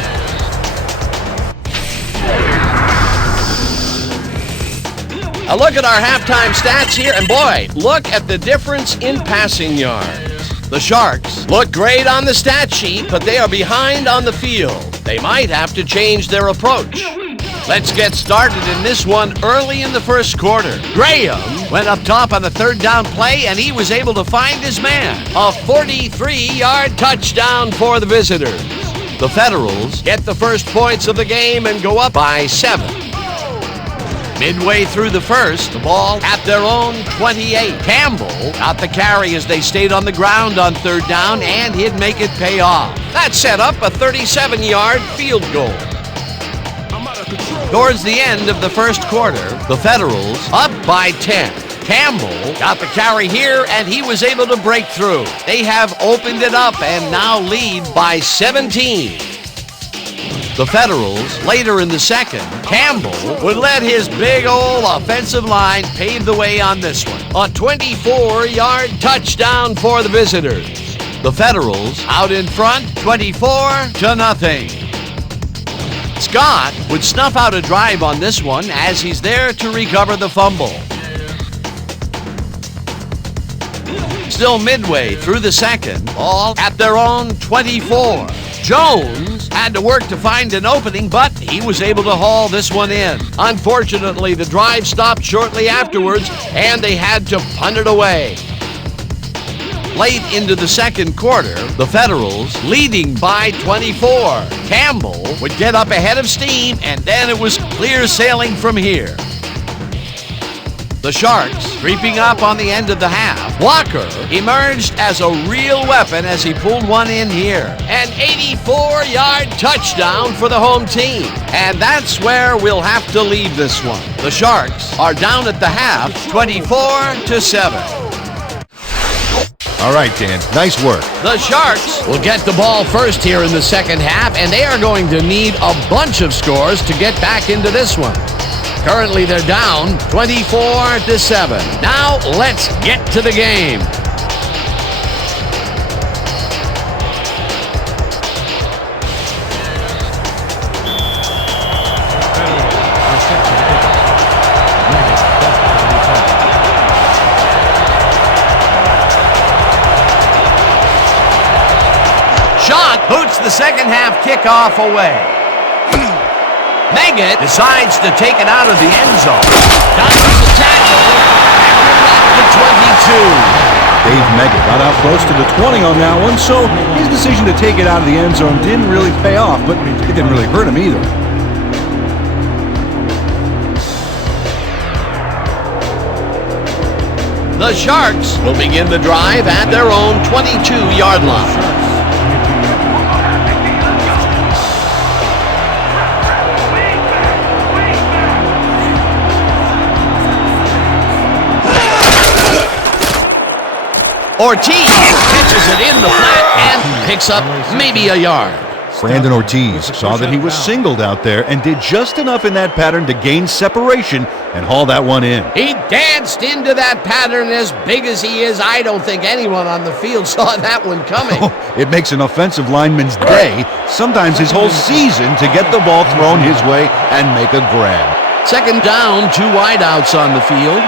A look at our halftime stats here, and boy, look at the difference in passing yards. The Sharks look great on the stat sheet, but they are behind on the field. They might have to change their approach. Let's get started in this one early in the first quarter. Graham went up top on the 3rd down play, and he was able to find his man. A 43-yard touchdown for the visitors. The Federals get the first points of the game and go up by 7. Midway through the first, the ball at their own 28. Campbell got the carry as they stayed on the ground on third down, and he'd make it pay off. That set up a 37-yard field goal. Towards the end of the first quarter, the Federals up by 10. Campbell got the carry here, and he was able to break through. They have opened it up and now lead by 17. The Federals, later in the second, Campbell would let his big old offensive line pave the way on this one. A 24-yard touchdown for the visitors. The Federals out in front, 24-0. Scott would snuff out a drive on this one as he's there to recover the fumble. Still midway through the second, all at their own 24. Jones had to work to find an opening, but he was able to haul this one in. Unfortunately, the drive stopped shortly afterwards, and they had to punt it away. Late into the second quarter, the Federals leading by 24. Campbell would get up ahead of steam, and then it was clear sailing from here. The Sharks creeping up on the end of the half. Walker emerged as a real weapon as he pulled one in here. An 84-yard touchdown for the home team. And that's where we'll have to leave this one. The Sharks are down at the half, 24-7. All right, Dan, nice work. The Sharks will get the ball first here in the second half, and they are going to need a bunch of scores to get back into this one. Currently, they're down 24-7. Now, let's get to the game. Shot hoots the second half kickoff away. Meggett decides to take it out of the end zone. Dodges the tackle, and at the 22. Dave Meggett got out close to the 20 on that one, so his decision to take it out of the end zone didn't really pay off, but it didn't really hurt him either. The Sharks will begin the drive at their own 22-yard line. Ortiz catches it in the flat and picks up maybe a yard. Brandon Ortiz saw that he was singled out there and did just enough in that pattern to gain separation and haul that one in. He danced into that pattern as big as he is. I don't think anyone on the field saw that one coming. Oh, it makes an offensive lineman's day, sometimes his whole season, to get the ball thrown his way and make a grab. Second down, 2 wideouts on the field.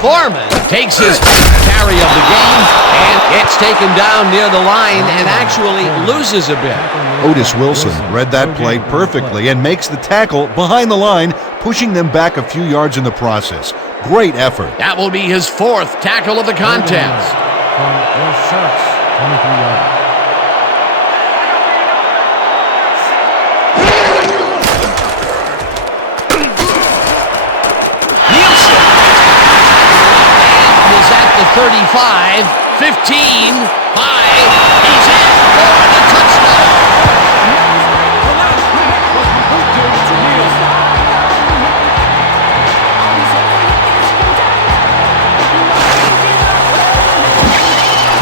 Foreman takes his carry of the game and gets taken down near the line and actually loses a bit. Otis Wilson read that play perfectly and makes the tackle behind the line, pushing them back a few yards in the process. Great effort. That will be his 4th tackle of the contest. From the Sharks, 23 yards. At the 35, 15, 5, he's in for the touchdown.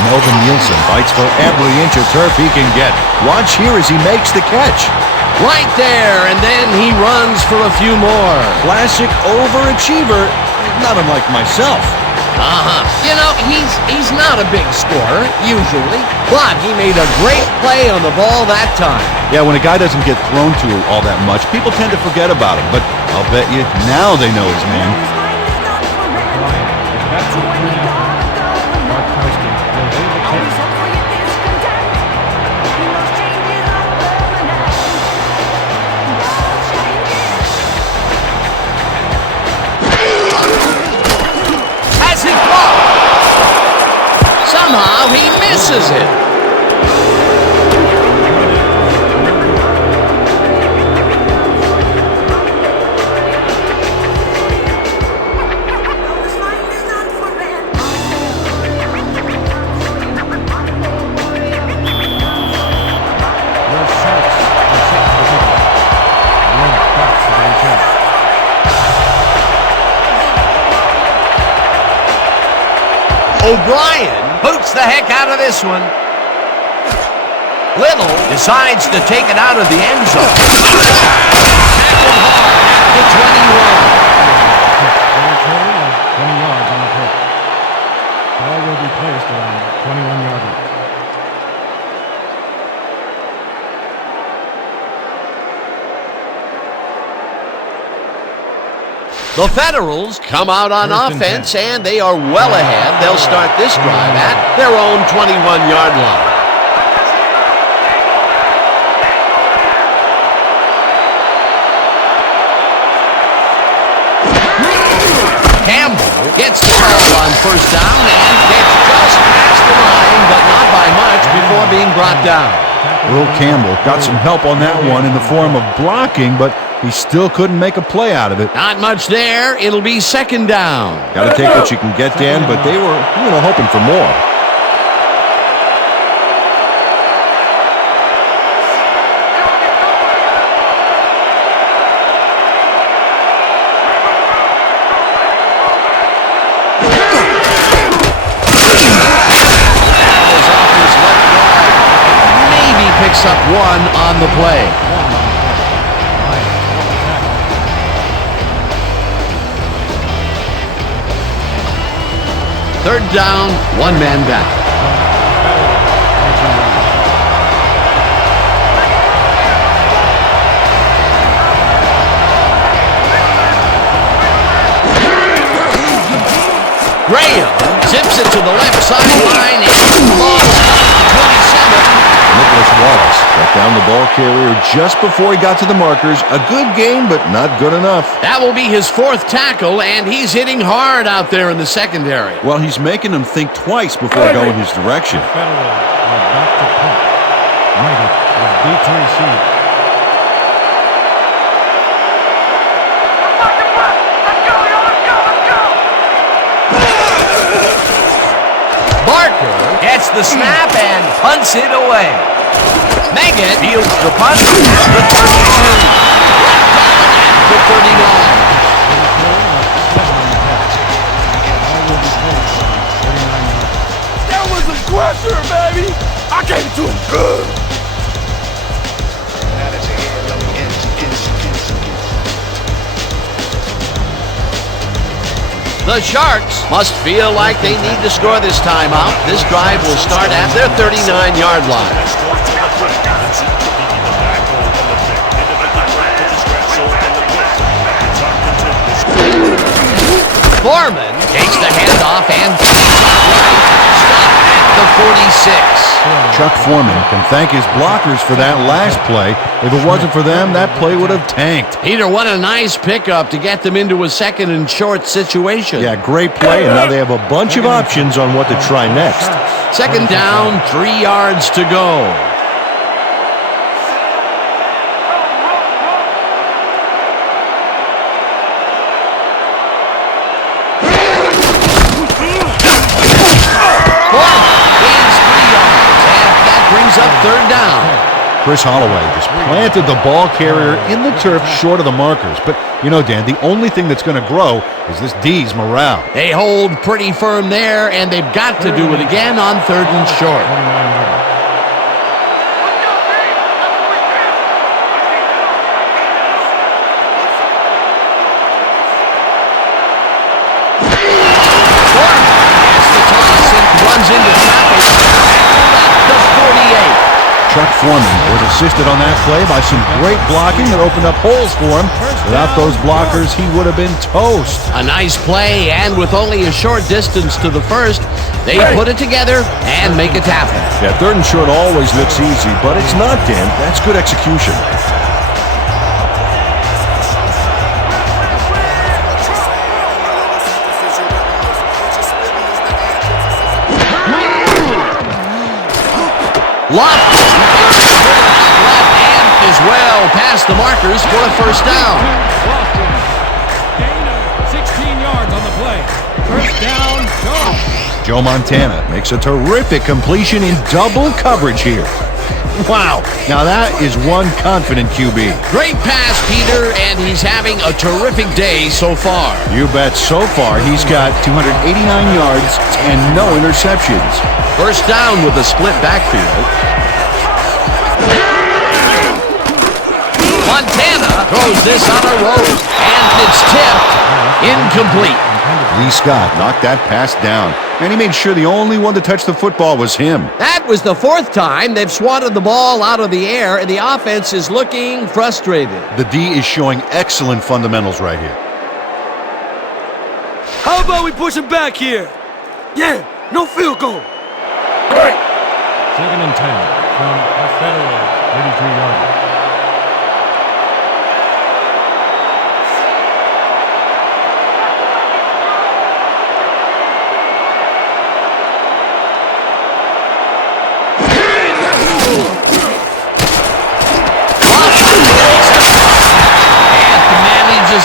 Melvin Nielsen fights for every inch of turf he can get. Watch here as he makes the catch. Right there, and then he runs for a few more. Classic overachiever, not unlike myself. You know, he's not a big scorer, usually, but he made a great play on the ball that time. Yeah, when a guy doesn't get thrown to all that much, people tend to forget about him, but I'll bet you now they know his name. Has it misses it. O'Brien boots the heck out of this one. Little decides to take it out of the end zone. Tackled hard at the 21. 20 yards on the play. Ball will be placed around 21-yard line. The Federals come out on offense, and they are well ahead. They'll start this drive at their own 21-yard line. Campbell gets the ball on first down and gets just past the line, but not by much before being brought down. Earl Campbell got some help on that one in the form of blocking, but he still couldn't make a play out of it. Not much there. It'll be second down. Got to take what you can get, Dan, but they were, hoping for more. Maybe picks up one on the play. Third down, one man back. Graham zips it to the left sideline and falls out 27. Nicholas Wallace got down the ball carrier just before he got to the markers. A good gain, but not good enough. That will be his fourth tackle, and he's hitting hard out there in the secondary. Well, he's making them think twice before going his direction. Federals are back to punt. Mighty with D3C. Barker gets the snap and punts it away. Megan fields the punt. The 32. The 39. That was a crusher, baby. I gave it to him good. The Sharks must feel like they need to score this timeout. This drive will start at their 39-yard line. Foreman takes the handoff and stop at the 46. Chuck Foreman can thank his blockers for that last play. If it wasn't for them, that play would have tanked. Peter, what a nice pickup to get them into a second and short situation. Yeah, great play, and now they have a bunch of options on what to try next. Second down, 3 yards to go. Up third down. Chris Holloway just planted the ball carrier in the turf short of the markers. But, Dan, the only thing that's going to grow is this D's morale. They hold pretty firm there, and they've got to do it again on third and short. Gets the toss and runs into traffic at the 48. Chuck Foreman was assisted on that play by some great blocking that opened up holes for him. Without those blockers, he would have been toast. A nice play, and with only a short distance to the first, they put it together and make it happen. Yeah, third and short always looks easy, but it's not, Dan. That's good execution. Lofton left and is well past the markers for a first down. Gain of 16 yards on the play. First down, go. Joe Montana makes a terrific completion in double coverage here. Wow, now that is one confident QB. Great pass, Peter, and he's having a terrific day so far. You bet. So far, he's got 289 yards and no interceptions. First down with a split backfield. Montana throws this on a rope, and it's tipped incomplete. Lee Scott knocked that pass down, and he made sure the only one to touch the football was him. That was the fourth time they've swatted the ball out of the air, and the offense is looking frustrated. The D is showing excellent fundamentals right here. How about we push him back here? Yeah, no field goal. Great. 2nd and 10 from the Federal 33-yard line.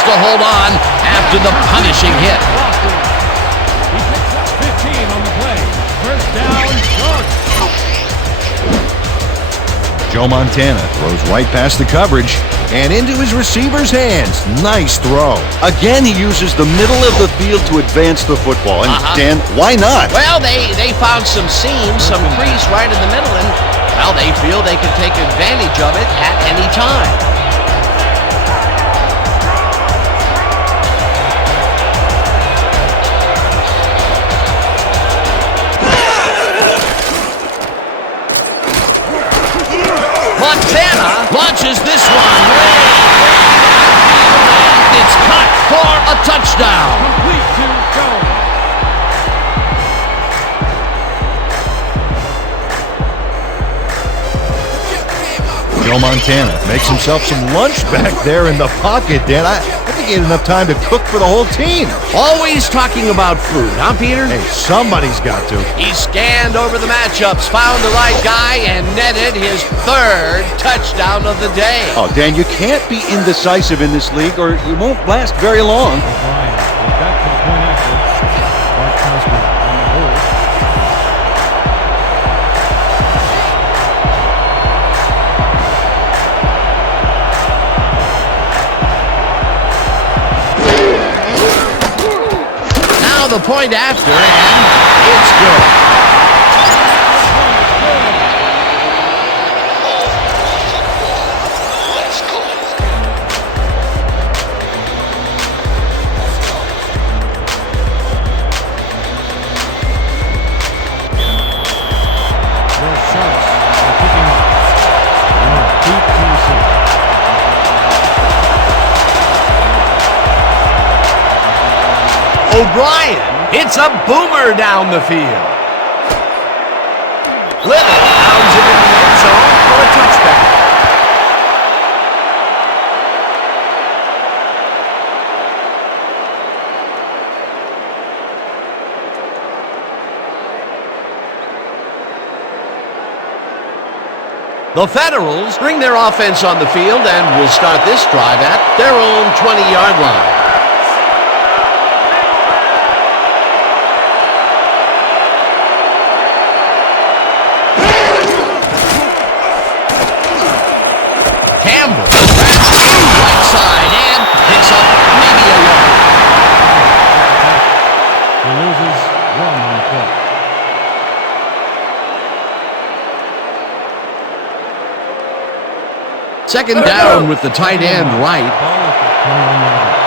To hold on after the punishing hit. He picks up 15 on the play. First down, short. Joe Montana throws right past the coverage and into his receiver's hands. Nice throw. Again, he uses the middle of the field to advance the football. And Dan, why not? Well, they found some seams, some crease right in the middle, and, well, they feel they can take advantage of it at any time. Montana launches this one way and it's caught for a touchdown. Complete to go. Joe Montana makes himself some lunch back there in the pocket, Dan. I think he had enough time to cook for the whole team. Always talking about food, huh, Peter? Hey, somebody's got to. He scanned over the matchups, found the right guy, and netted his 3rd touchdown of the day. Oh, Dan, you can't be indecisive in this league or you won't last very long. O'Brien is back to the point after. Bart Cosby on the hold. The point after, and it's good. The Sharks are kicking off. Deep to receive. O'Brien hits a boomer down the field. Little pounds it in the end zone for a touchdown. The Federals bring their offense on the field and will start this drive at their own 20-yard line. Right side and picks up maybe a yard. He loses 1 on the play. Second down with the tight end right. Ball at the 21-yard line.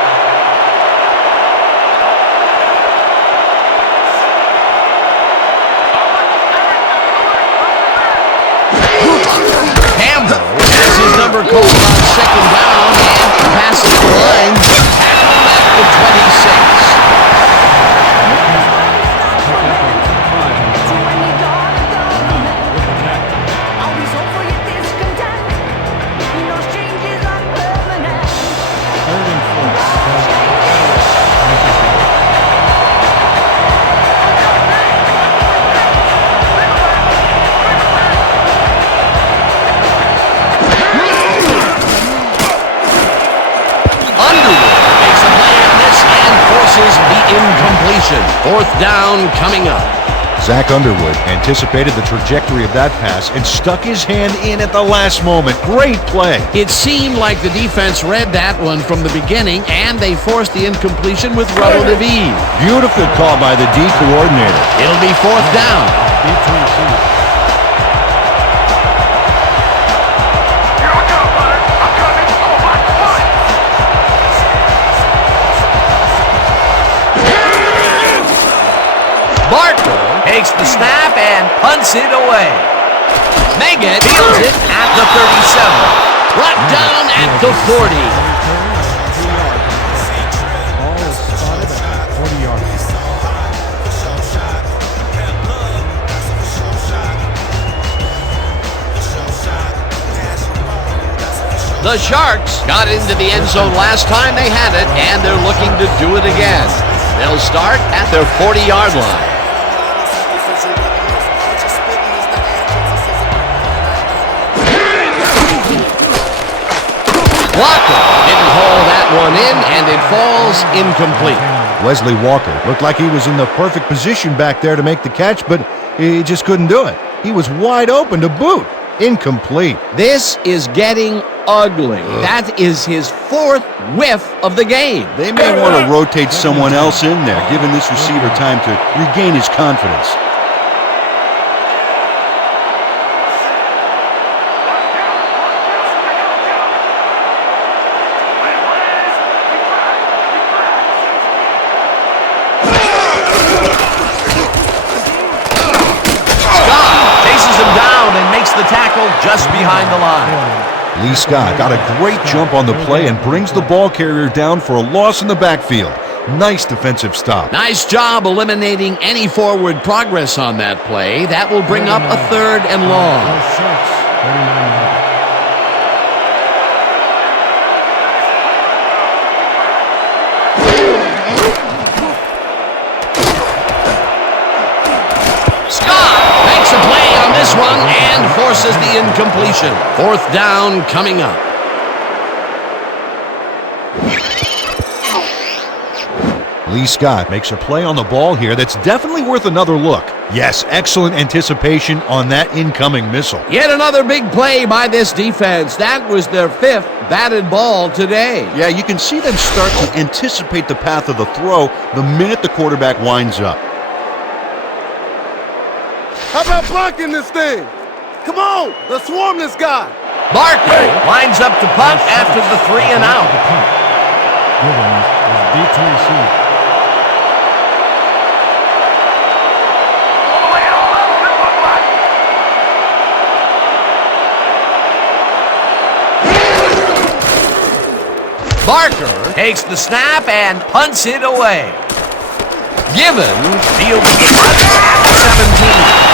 Number called on second down and passes the line. Tackle at the 26. Underwood makes the play on this and forces the incompletion. 4th down coming up. Zach Underwood anticipated the trajectory of that pass and stuck his hand in at the last moment. Great play. It seemed like the defense read that one from the beginning, and they forced the incompletion with relative ease. Beautiful call by the D coordinator. It'll be 4th down. Barker takes the snap and punts it away. Megan fields it at the 37. Brought down at the 40. Ball is spotted at 40 yards. The Sharks got into the end zone last time they had it, and they're looking to do it again. They'll start at their 40-yard line. Walker didn't haul that one in, and it falls incomplete. Wesley Walker looked like he was in the perfect position back there to make the catch, but he just couldn't do it. He was wide open to boot. Incomplete. This is getting ugly. That is his 4th whiff of the game. They may want to rotate someone else in there, giving this receiver time to regain his confidence. The tackle just behind the line. Lee Scott got a great jump on the play and brings the ball carrier down for a loss in the backfield. Nice defensive stop. Nice job eliminating any forward progress on that play. That will bring up a 3rd and long. One and forces the incompletion. 4th down coming up. Lee Scott makes a play on the ball here that's definitely worth another look. Yes, excellent anticipation on that incoming missile. Yet another big play by this defense. That was their 5th batted ball today. Yeah, you can see them start to anticipate the path of the throw the minute the quarterback winds up. How about blocking this thing? Come on, let's swarm this guy. Barker lines up to punt after the 3 and out. Givens is deep to receive. Barker takes the snap and punts it away. Givens fields the punt at the 17.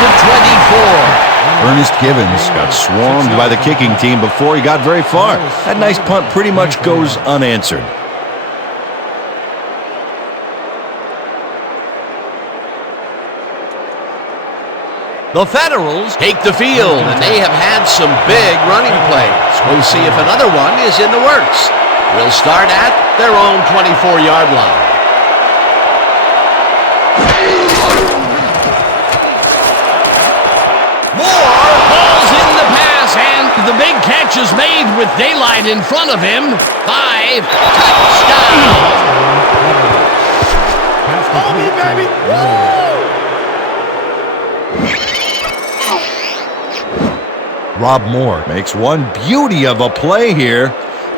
The 24. Ernest Givens got swarmed by the kicking team before he got very far. That nice punt pretty much goes unanswered. The Federals take the field, and they have had some big running plays. We'll see if another one is in the works. We'll start at their own 24-yard line. The big catch is made with daylight in front of him. 5, touchdown! Hold me, baby! Rob Moore makes one beauty of a play here.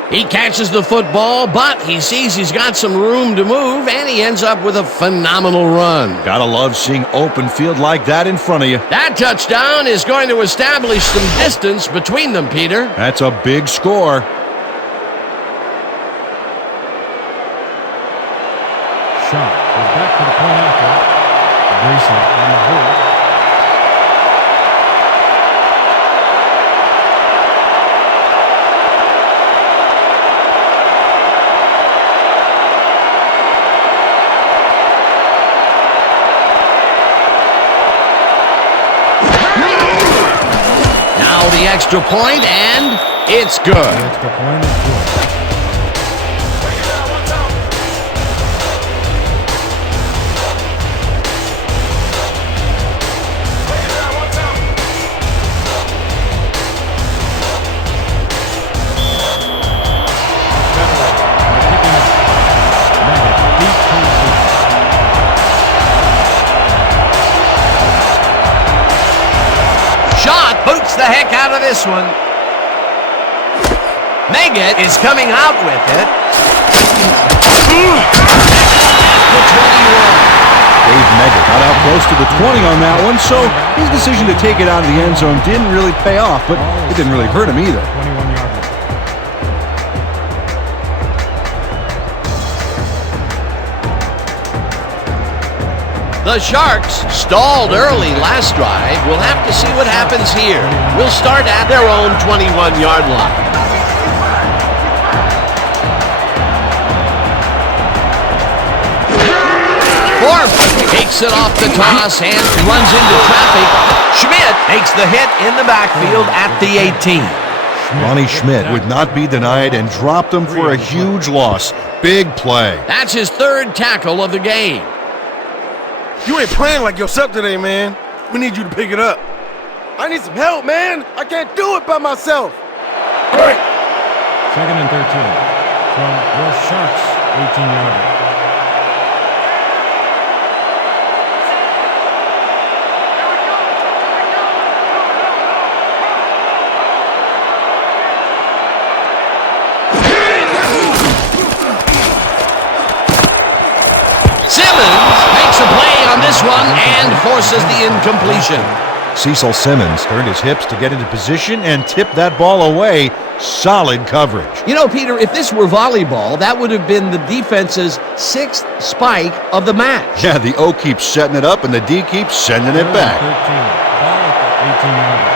He catches the football, but he sees he's got some room to move, and he ends up with a phenomenal run. Gotta love seeing open field like that in front of you. That touchdown is going to establish some distance between them, Peter. That's a big score. Shot goes back to the point after. Grayson on the hold. The extra point, and it's good. The extra point is good. this one. Meggett is coming out with it. The 21. Dave Meggett got out close to the 20 on that one, so his decision to take it out of the end zone didn't really pay off, but it didn't really hurt him either. 21-yard line. The Sharks stalled early last drive. We'll have to see what happens here. We'll start at their own 21-yard line. Foreman takes it off the toss and runs into traffic. Schmidt takes the hit in the backfield at the 18. Ronnie Schmidt would not be denied and dropped him for a huge loss. Big play. That's his third tackle of the game. You ain't playing like yourself today, man. We need you to pick it up. I need some help, man. I can't do it by myself. All right. 2nd and 13 from your Sharks 18-yard line. One and forces the incompletion. Cecil Simmons turned his hips to get into position and tipped that ball away. Solid coverage. You know, Peter, if this were volleyball, that would have been the defense's 6th spike of the match. Yeah, the O keeps setting it up and the D keeps sending it back. 13. Ball at the 18-yard line.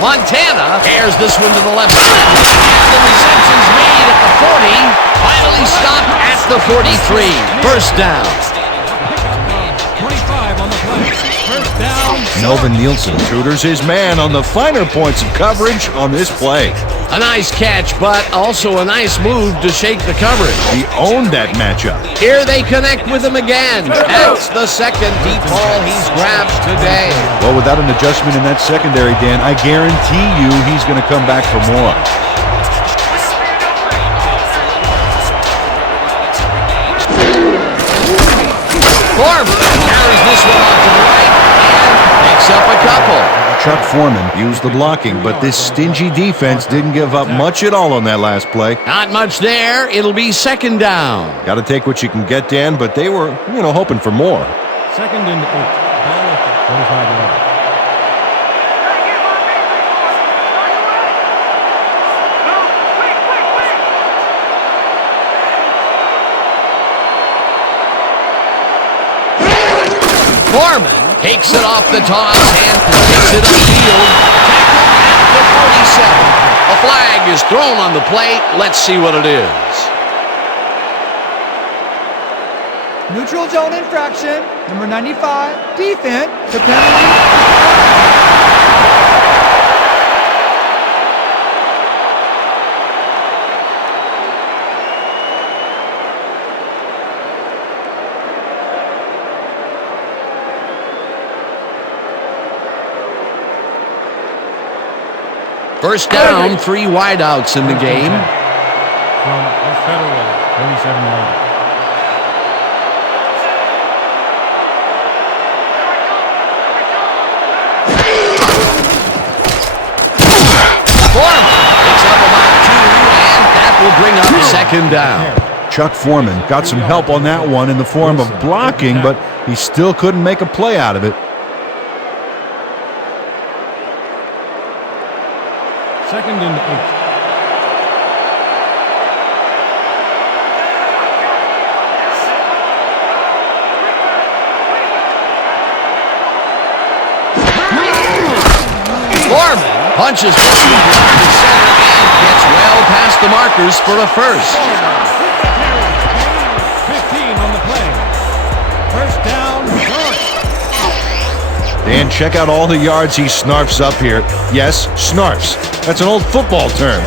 Montana airs this one to the left side. And the reception's made at the 40. Finally stopped at the 43. First down. 25 on the play. First down. Melvin Nielsen tutors his man on the finer points of coverage on this play. A nice catch, but also a nice move to shake the coverage. He owned that matchup. Here they connect with him again. That's the second deep ball he's grabbed today. Well, without an adjustment in that secondary, Dan, I guarantee you he's going to come back for more. Foreman carries this one off to the right and picks up a couple. Chuck Foreman used the blocking, but this stingy defense didn't give up much at all on that last play. Not much there. It'll be second down. Got to take what you can get, Dan, but they were, hoping for more. 2nd and 8. Ball at the 45-yard line. Foreman takes it off the toss and takes it upfield. Tackled at the 47. A flag is thrown on the plate. Let's see what it is. Neutral zone infraction, number 95, defense, the penalty. First down, 3 wideouts in the game. From the Federal 37-yard. Foreman picks up about 2, and that will bring up second down. Chuck Foreman got some help on that one in the form of blocking, but he still couldn't make a play out of it. 2nd and 8. Foreman punches this one down to center and gets well past the markers for a first. 15 on the play. First down, short. Dan, check out all the yards he snarfs up here. Yes, snarfs. That's an old football term.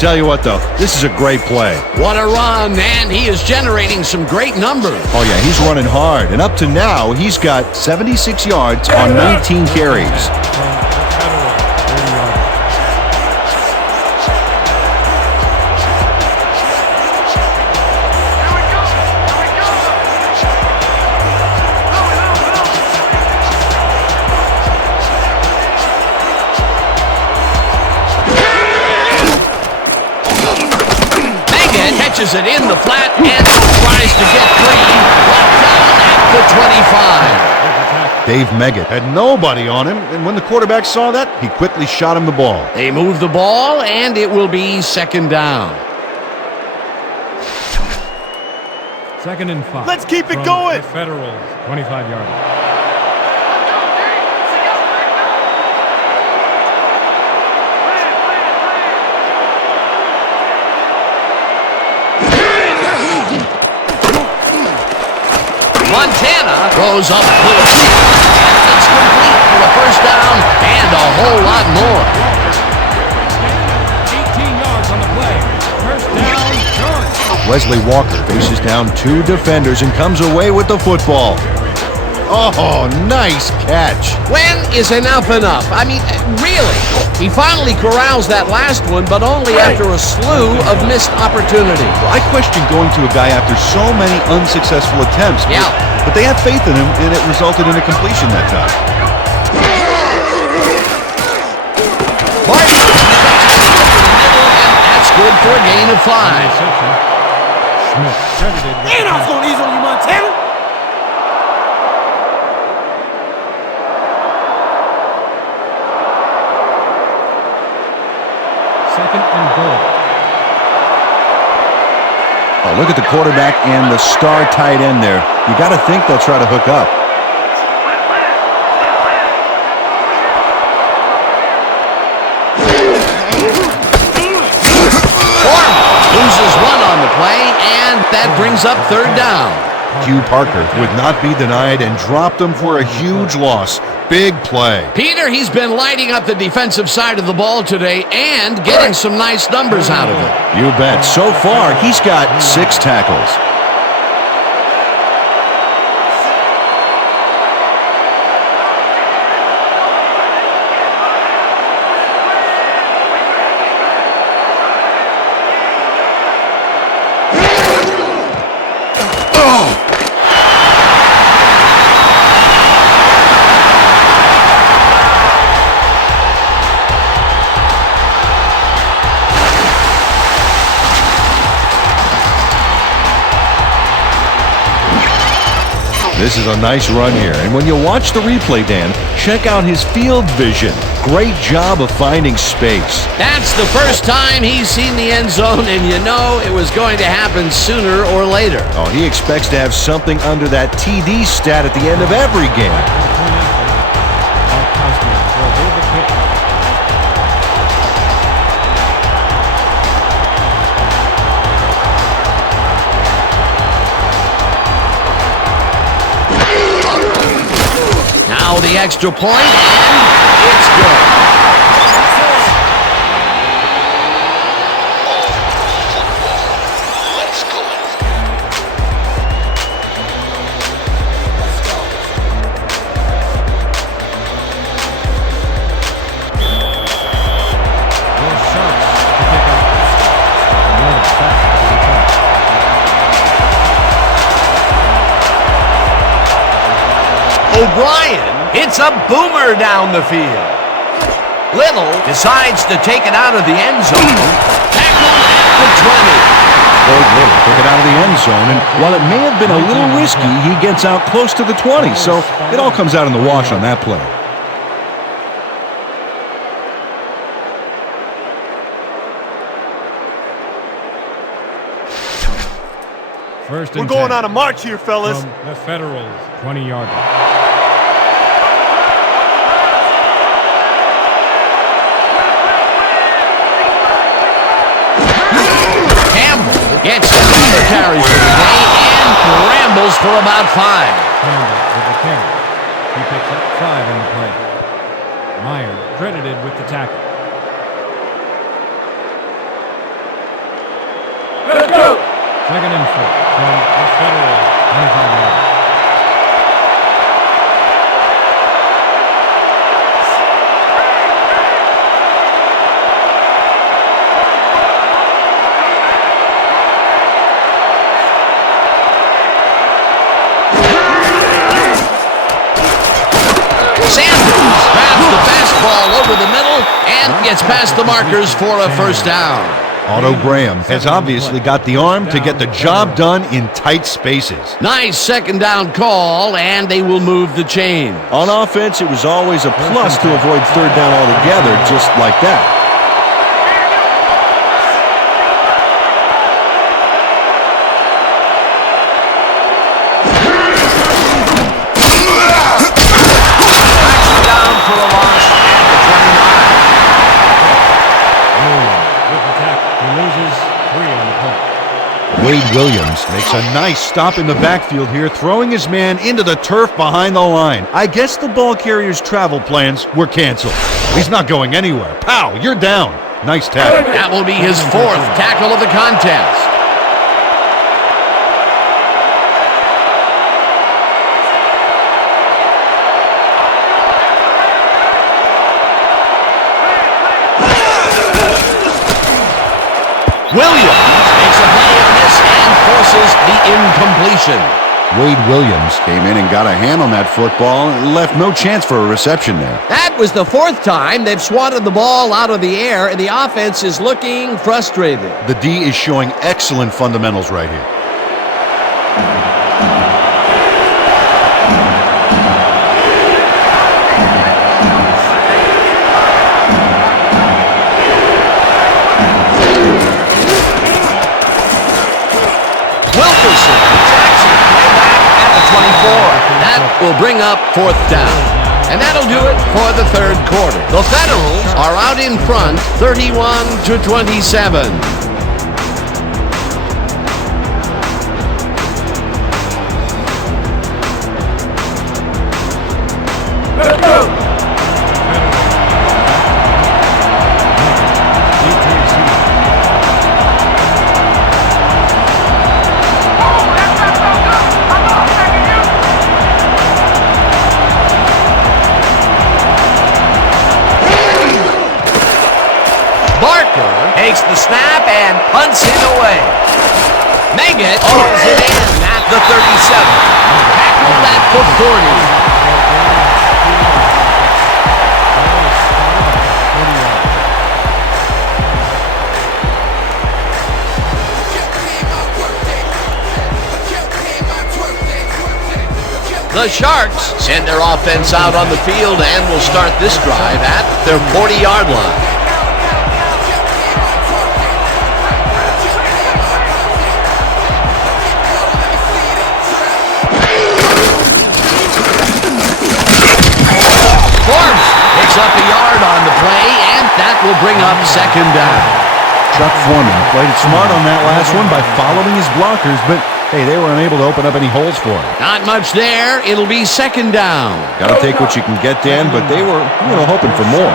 Tell you what, though, this is a great play. What a run, and he is generating some great numbers. Oh, yeah, he's running hard. And up to now, he's got 76 yards on 19 carries. throws it in the flat and tries to get free. Brought down at the 25. Dave Meggett had nobody on him, and when the quarterback saw that, he quickly shot him the ball. They move the ball, and it will be second down. 2nd and 5. Let's keep it from going. The Federals, 25-yard line. Montana throws up to the field. It's complete for a first down and a whole lot more. 18 yards on the play. First down, George. Wesley Walker faces down 2 defenders and comes away with the football. Oh, nice catch. When is enough? I mean, really? He finally corrals that last one, but only after a slew of missed opportunities. I question going to a guy after so many unsuccessful attempts. Yeah. But they have faith in him, and it resulted in a completion that time. Martin cuts it over the middle, and that's good for a gain of 5. Smith credited with And I was going to ease on you, Montana. second and goal. Oh, look at the quarterback and the star tight end there. You got to think they'll try to hook up. Loses one on the play, and that brings up third down. Hugh Parker would not be denied and dropped them for a huge loss. Big play. Peter, he's been lighting up the defensive side of the ball today and getting some nice numbers out of it. You bet. So far, he's got 6 tackles. This is a nice run here, and when you watch the replay, Dan, check out his field vision. Great job of finding space. That's the first time he's seen the end zone, and you know it was going to happen sooner or later. Oh, he expects to have something under that TD stat at the end of every game. The extra point, and it's good. Let's go. O'Brien hits a boomer down the field. Little decides to take it out of the end zone. Tackled at the 20. Floyd Little took it out of the end zone, and while it may have been a little risky, he gets out close to the 20, so it all comes out in the wash on that play. First We're and going 10 on a march here, fellas. from the Federals, 20-yard line. Gets 2 carries for the day and rambles for about 5. Campbell with the carry. He picks up 5 on the play. Meyer credited with the tackle. Let's go! 2nd and 4 from the Federals, 25 yards. Grabs the fastball over the middle and gets past the markers for a first down. Otto Graham has obviously got the arm to get the job done in tight spaces. Nice second down call, and they will move the chain. On offense, it was always a plus to avoid third down altogether, just like that. Wade Williams makes a nice stop in the backfield here, throwing his man into the turf behind the line. I guess the ball carrier's travel plans were canceled. He's not going anywhere. Pow, you're down. Nice tackle. That will be his fourth tackle of the contest. Williams makes a play on this and forces the incompletion. Wade Williams came in and got a hand on that football and left no chance for a reception there. That was the fourth time they've swatted the ball out of the air, and the offense is looking frustrated. The D is showing excellent fundamentals right here. That will bring up fourth down. And that'll do it for the third quarter. The Federals are out in front, 31-27. Let's go! Takes the snap and punts it away. Meggett pulls it in at the 37. Tackled at the 40. The Sharks send their offense out on the field and will start this drive at their 40-yard line. Up a yard on the play, and that will bring up second down. Chuck Foreman played it smart on that last one by following his blockers, but hey, they were unable to open up any holes for him. Not much there. It'll be second down. Got to take what you can get, Dan, but they were, hoping for more.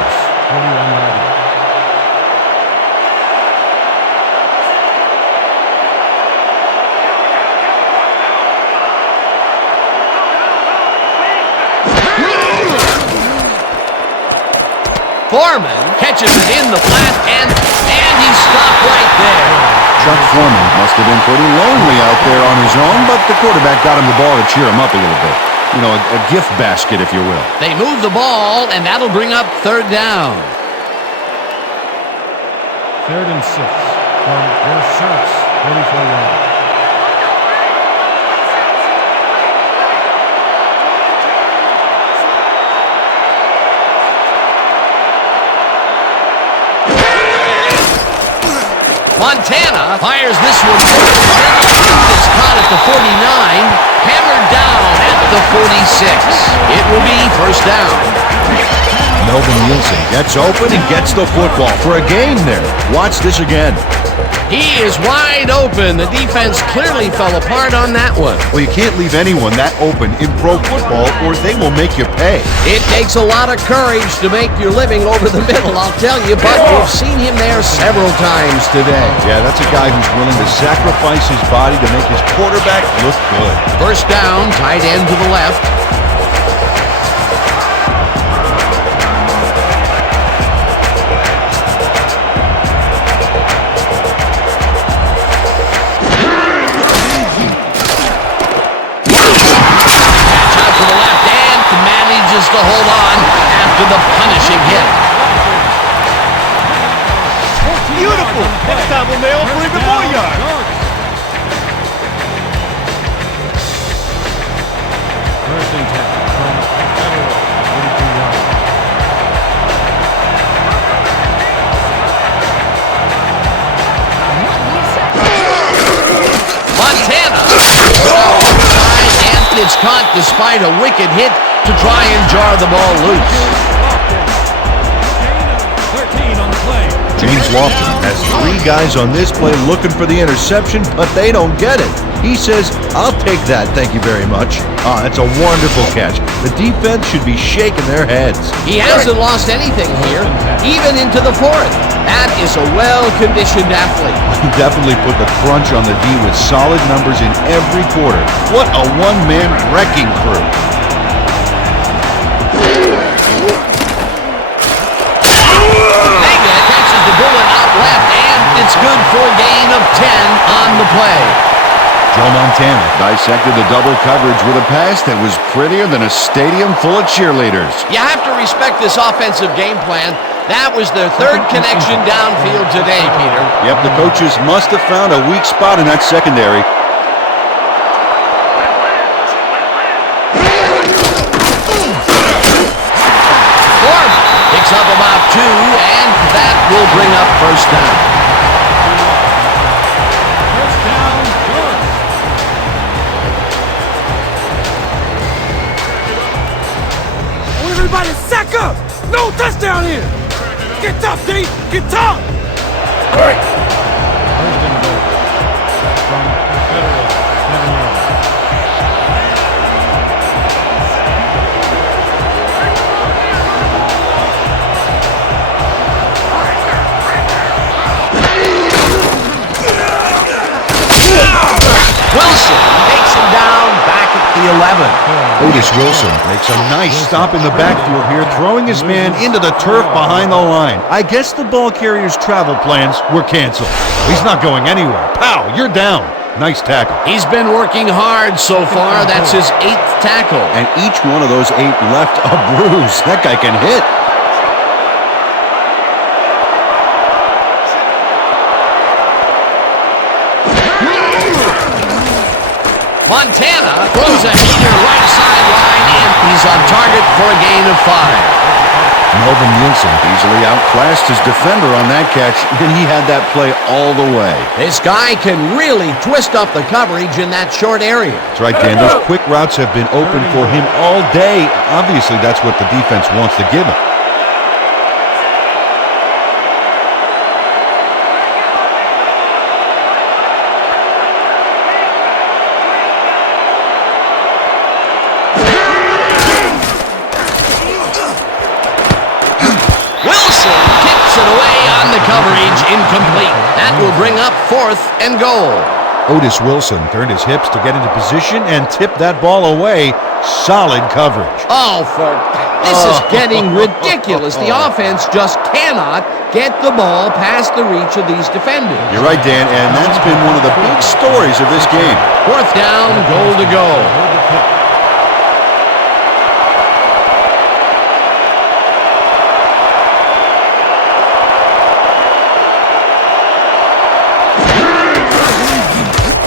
Foreman catches it in the flat, and he's stopped right there. Chuck Foreman must have been pretty lonely out there on his own, but the quarterback got him the ball to cheer him up a little bit. A gift basket, if you will. They move the ball, and that'll bring up third down. 3rd and 6 from your Sharks, 44 yards. Montana fires this one forward. It's caught at the 49, hammered down at the 46. It will be first down. Melvin Nielsen gets open and gets the football for a gain there. Watch this again. He is wide open. The defense clearly fell apart on that one. Well, you can't leave anyone that open in pro football or they will make you pay. It takes a lot of courage to make your living over the middle, I'll tell you, but we've seen him there several times today. Yeah, that's a guy who's willing to sacrifice his body to make his quarterback look good. First down, tight end to the left. To hold on after the punishing hit. Beautiful. Next time we may offer even more yards. First and 10 from Federal, 42 yards. Montana. And it's caught despite a wicked hit to try and jar the ball loose. Gain of 13 on the play. James Lofton has 3 guys on this play looking for the interception, but they don't get it. He says, "I'll take that, thank you very much." That's a wonderful catch. The defense should be shaking their heads. He hasn't lost anything here, even into the fourth. That is a well-conditioned athlete. He definitely put the crunch on the D with solid numbers in every quarter. What a one-man wrecking crew. Vega catches the bullet out left, and it's good for a gain of 10 on the play. Joe Montana dissected the double coverage with a pass that was prettier than a stadium full of cheerleaders. You have to respect this offensive game plan. That was their third connection downfield today, Peter. Yep, the coaches must have found a weak spot in that secondary. Foreman picks up about 2, and that will bring up first down. First down, Sharks. Everybody sack up! No touchdown here! Get tough, D! Get tough! First and goal from Federal, 7 yards. Wilson takes him down back at the 11. Otis Wilson makes a nice stop in the backfield here, throwing his man into the turf behind the line. I guess the ball carrier's travel plans were canceled. He's not going anywhere. Pow, you're down. Nice tackle. He's been working hard so far. That's his 8th tackle. And each one of those 8 left a bruise. That guy can hit. Montana throws a heater right sideline, and he's on target for a gain of 5. Melvin Nielsen easily outclassed his defender on that catch, and he had that play all the way. This guy can really twist up the coverage in that short area. That's right, Dan. Those quick routes have been open for him all day. Obviously, that's what the defense wants to give him. Coverage incomplete. That will bring up 4th and goal. Otis Wilson turned his hips to get into position and tipped that ball away. Solid coverage. This is getting ridiculous. The offense just cannot get the ball past the reach of these defenders. You're right, Dan, and that's been one of the big stories of this game. 4th down, goal to go.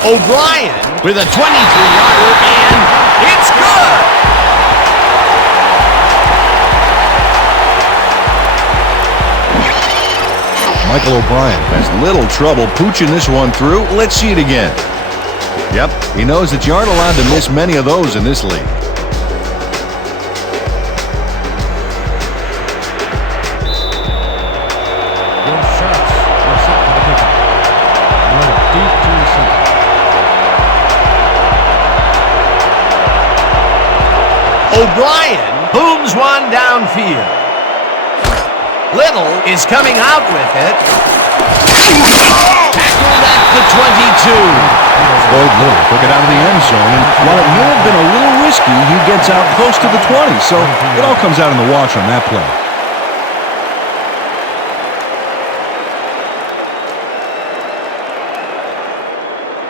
O'Brien with a 23-yarder, and it's good! Michael O'Brien has little trouble pooching this one through. Let's see it again. Yep, he knows that you aren't allowed to miss many of those in this league. Your Sharks are set for the kickoff. Run it deep to receive. O'Brien booms one downfield. Little is coming out with it. Tackled at the 22. Floyd Little took it out of the end zone, and while it may have been a little risky, he gets out close to the 20, so it all comes out in the wash on that play.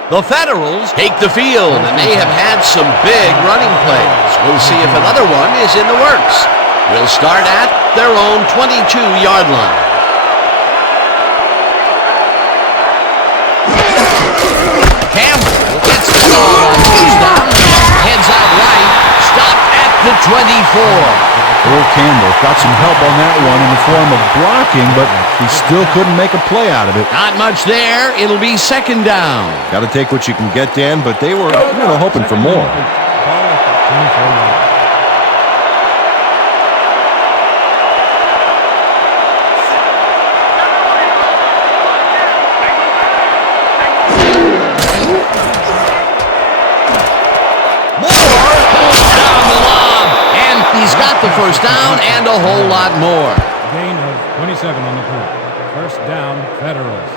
The Federals take the field, and they have had some big running plays. We'll see if another one is in the works. We'll start at their own 22-yard line. ball on first down. Heads out right. Stopped at the 24. Earl Campbell got some help on that one in the form of blocking, but he still couldn't make a play out of it. Not much there. It'll be second down. Got to take what you can get, Dan, but they were hoping for more. Ball at the 24 line. He's got the first down and a whole lot more. Gain of 27 on the play. First down, Federals.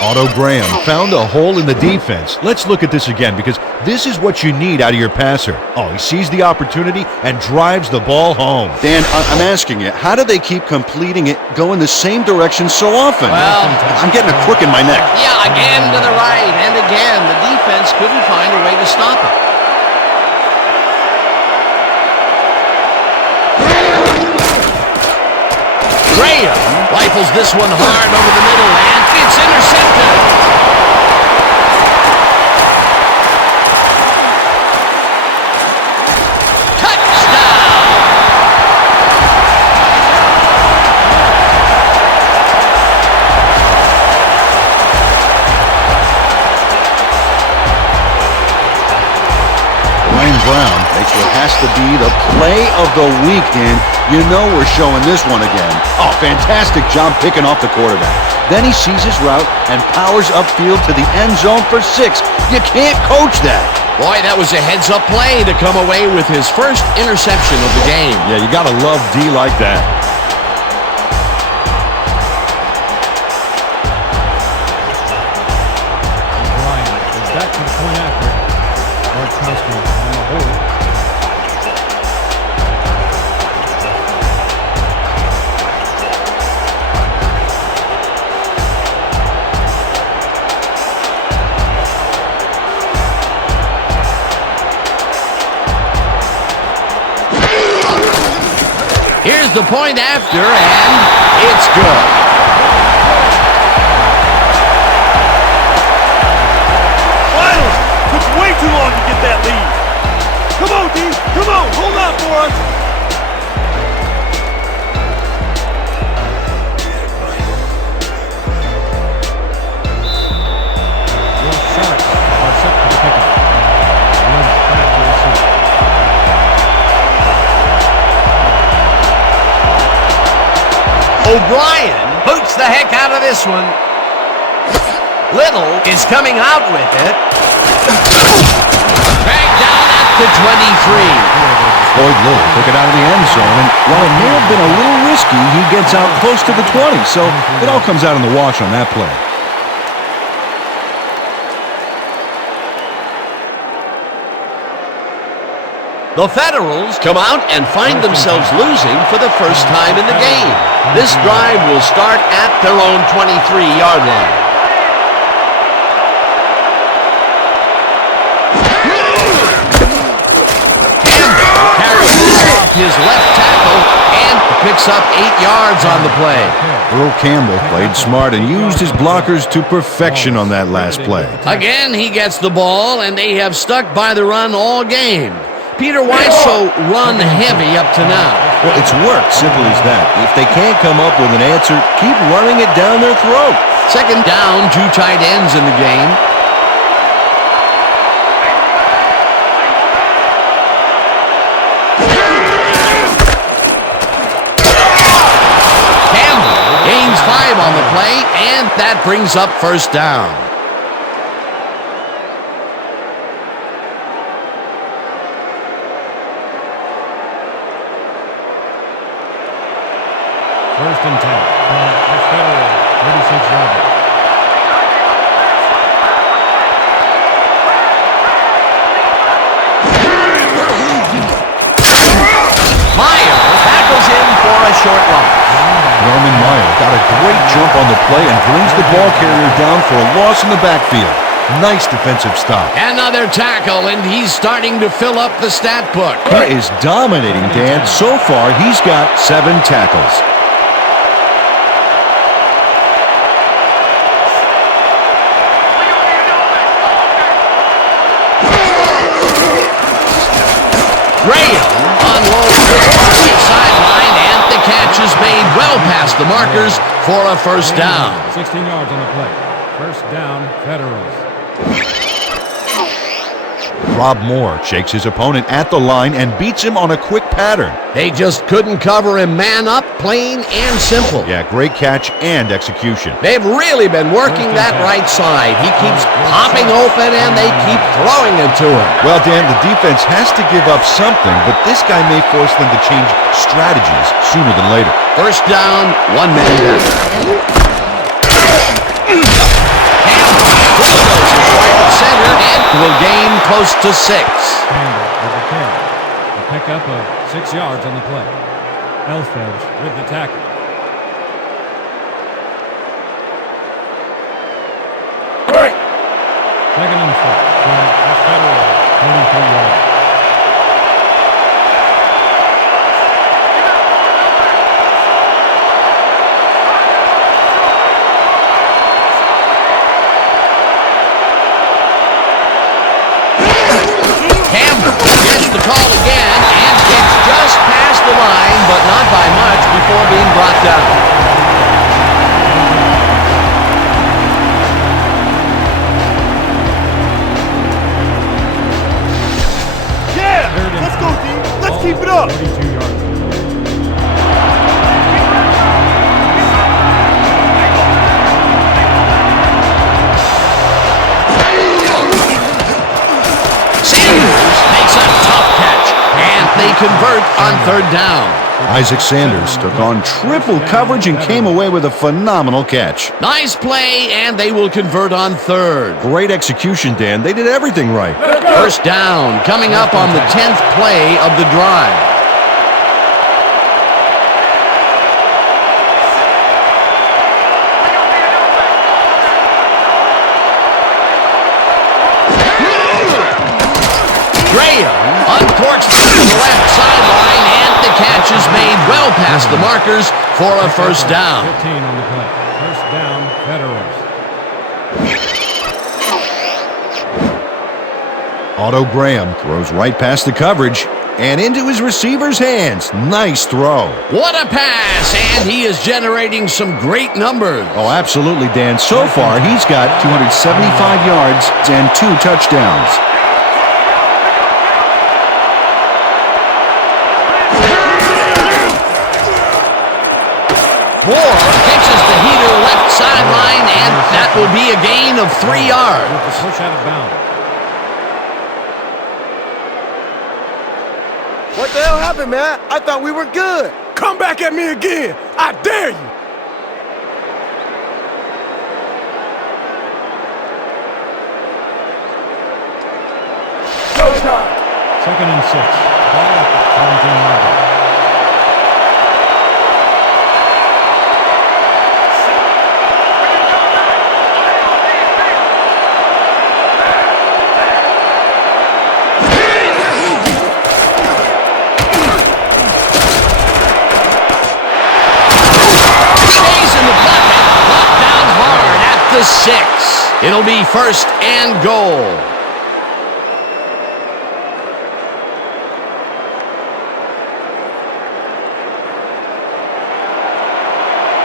Otto Graham found a hole in the defense. Let's look at this again because this is what you need out of your passer. Oh, he sees the opportunity and drives the ball home. Dan, I'm asking you, how do they keep completing it going the same direction so often? Well, I'm getting a crook in my neck. Yeah, again to the right, and again, the defense couldn't find a way to stop it. Graham rifles this one hard over the middle, and it's intercepted. Touchdown! Wayne Brown makes what has to be the play of the week, Dan. You know we're showing this one again. Oh, fantastic job picking off the quarterback. Then he sees his route and powers upfield to the end zone for 6. You can't coach that. Boy, that was a heads-up play to come away with his first interception of the game. Yeah, you got to love D like that. Ryan is back to the point after. Markowski on the hold. Here's the point after, and it's good. Finally! Took way too long to get that lead. Come on, D. Come on. Hold out for us. Your Sharks are set for the pickup. Run back to the seat. O'Brien boots the heck out of this one. Little is coming out with it. Dragged down at the 23. Floyd Little took it out of the end zone, and while it may have been a little risky, he gets out close to the 20, so it all comes out in the wash on that play. The Federals come out and find themselves losing for the first time in the game. This drive will start at their own 23-yard line. Campbell carries this off his left tackle and picks up 8 yards on the play. Earl Campbell played smart and used his blockers to perfection on that last play. Again, he gets the ball, and they have stuck by the run all game. Peter, why so run heavy up to now? Well, it's worked, simple as that. If they can't come up with an answer, keep running it down their throat. Second down, 2 tight ends in the game. Campbell gains 5 on the play, and that brings up first down. First and 10 from the Federal 36-yard line. Meyer tackles him for a short loss. Norman Meyer got a great jump on the play and brings the ball carrier down for a loss in the backfield. Nice defensive stop. Another tackle, and he's starting to fill up the stat book. He is dominating, Dan. So far, he's got 7 tackles. Graham unloads the right sideline, and the catch is made well past the markers for a first down. 16 yards on the play. First down, Federals. Rob Moore shakes his opponent at the line and beats him on a quick pattern. They just couldn't cover him man up, plain and simple. Yeah, great catch and execution. They've really been working that right side. He keeps popping open, and they keep throwing it to him. Well, Dan, the defense has to give up something, but this guy may force them to change strategies sooner than later. First down, one man down. Center and will gain close to 6. Campbell with the carry. A pickup of 6 yards on the play. Elfedge with the tackle. Second and 4 from the Federal 43 yards. Gets the call again and gets just past the line, but not by much before being brought down. Yeah! Let's go, team! Let's keep it up! 42 yards. They convert on third down. Isaac Sanders took on triple coverage and came away with a phenomenal catch. Nice play, and they will convert on third. Great execution, Dan. They did everything right. First down, coming up on the 10th play of the drive. Graham uncorks to the left sideline, and the catch is made well past the markers for a first down. 15 on the play. First down, Federals. Otto Graham throws right past the coverage and into his receiver's hands. Nice throw. What a pass, and he is generating some great numbers. Oh, absolutely, Dan. So far, he's got 275 yards and 2 touchdowns. Moore catches the heater left sideline, and that will be a gain of 3 yards. With the push out of bounds. What the hell happened, man? I thought we were good. Come back at me again. I dare you. Showtime. Second and 6. Ball at the 17-yard line. The 6. It'll be first and goal.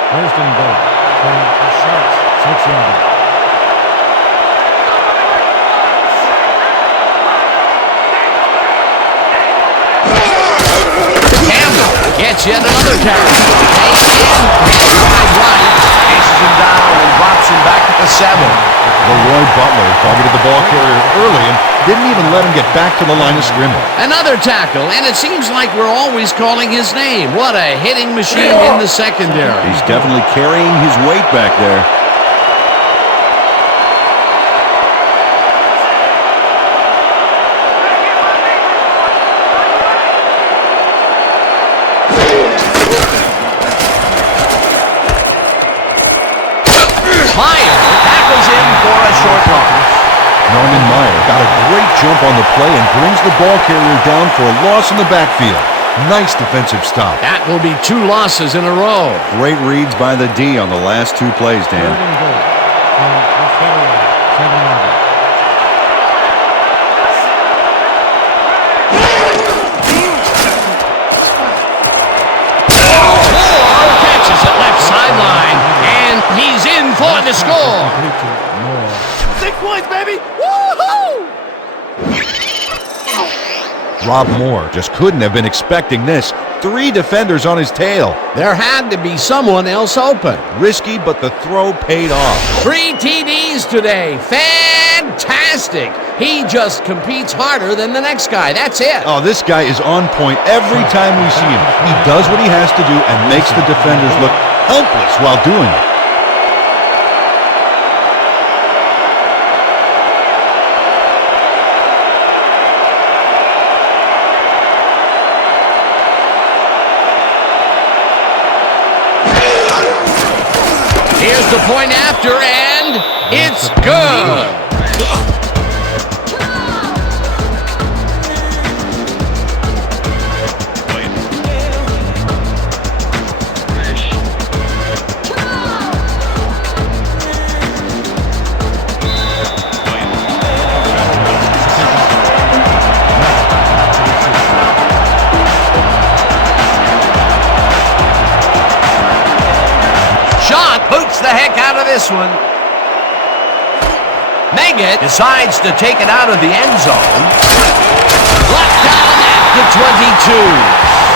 First and goal from the Sharks, 6-yard. Campbell gets yet another carry. Chases him down and drops him back at the 7. Leroy Butler targeted the ball carrier early and didn't even let him get back to the line of scrimmage. Another tackle, and it seems like we're always calling his name. What a hitting machine in the secondary. He's definitely carrying his weight back there. Norman Meyer got a great jump on the play and brings the ball carrier down for a loss in the backfield. Nice defensive stop. That will be 2 losses in a row. Great reads by the D on the last 2 plays, Dan. Third and goal from the Federal 7-yard. to score. Complete to Moore. 6 points, baby! Woohoo! Rob Moore just couldn't have been expecting this. 3 defenders on his tail. There had to be someone else open. Risky, but the throw paid off. 3 TDs today. Fantastic. He just competes harder than the next guy. That's it. Oh, this guy is on point every time we see him. He does what he has to do and makes the defenders look helpless while doing it. Here's the point after, and it's good. Shot boots the heck out of this one. Meggett decides to take it out of the end zone. Left down at the 22.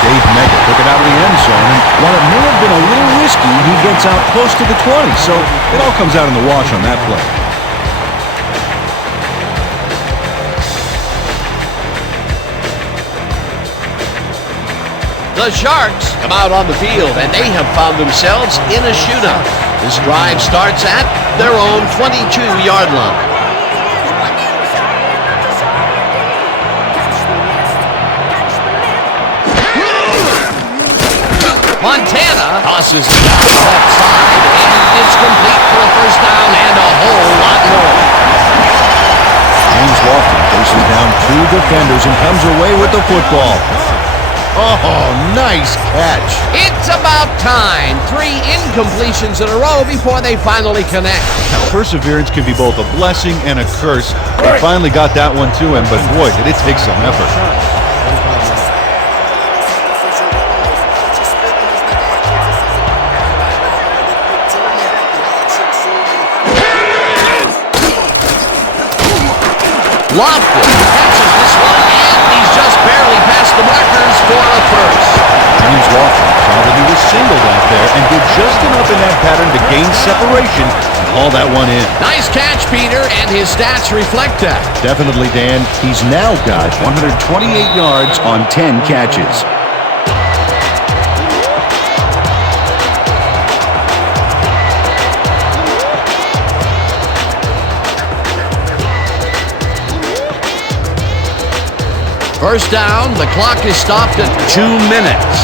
Dave Meggett took it out of the end zone, and while it may have been a little risky, he gets out close to the 20, so it all comes out in the wash on that play. The Sharks come out on the field, and they have found themselves in a shootout. This drive starts at their own 22-yard line. Montana tosses it down the left side, and it's complete for a first down and a whole lot more. James Lofton faces down 2 defenders and comes away with the football. Oh, nice catch. It's about time. 3 incompletions in a row before they finally connect. Now, perseverance can be both a blessing and a curse. He finally got that one to him, but boy, did it take some effort. Lofton catches this one, and he's just barely past the markers for a first. James Lofton saw that he was singled out there and did just enough in that pattern to gain separation and haul that one in. Nice catch, Peter, and his stats reflect that. Definitely, Dan. He's now got 128 yards on 10 catches. First down, the clock is stopped at 2 minutes.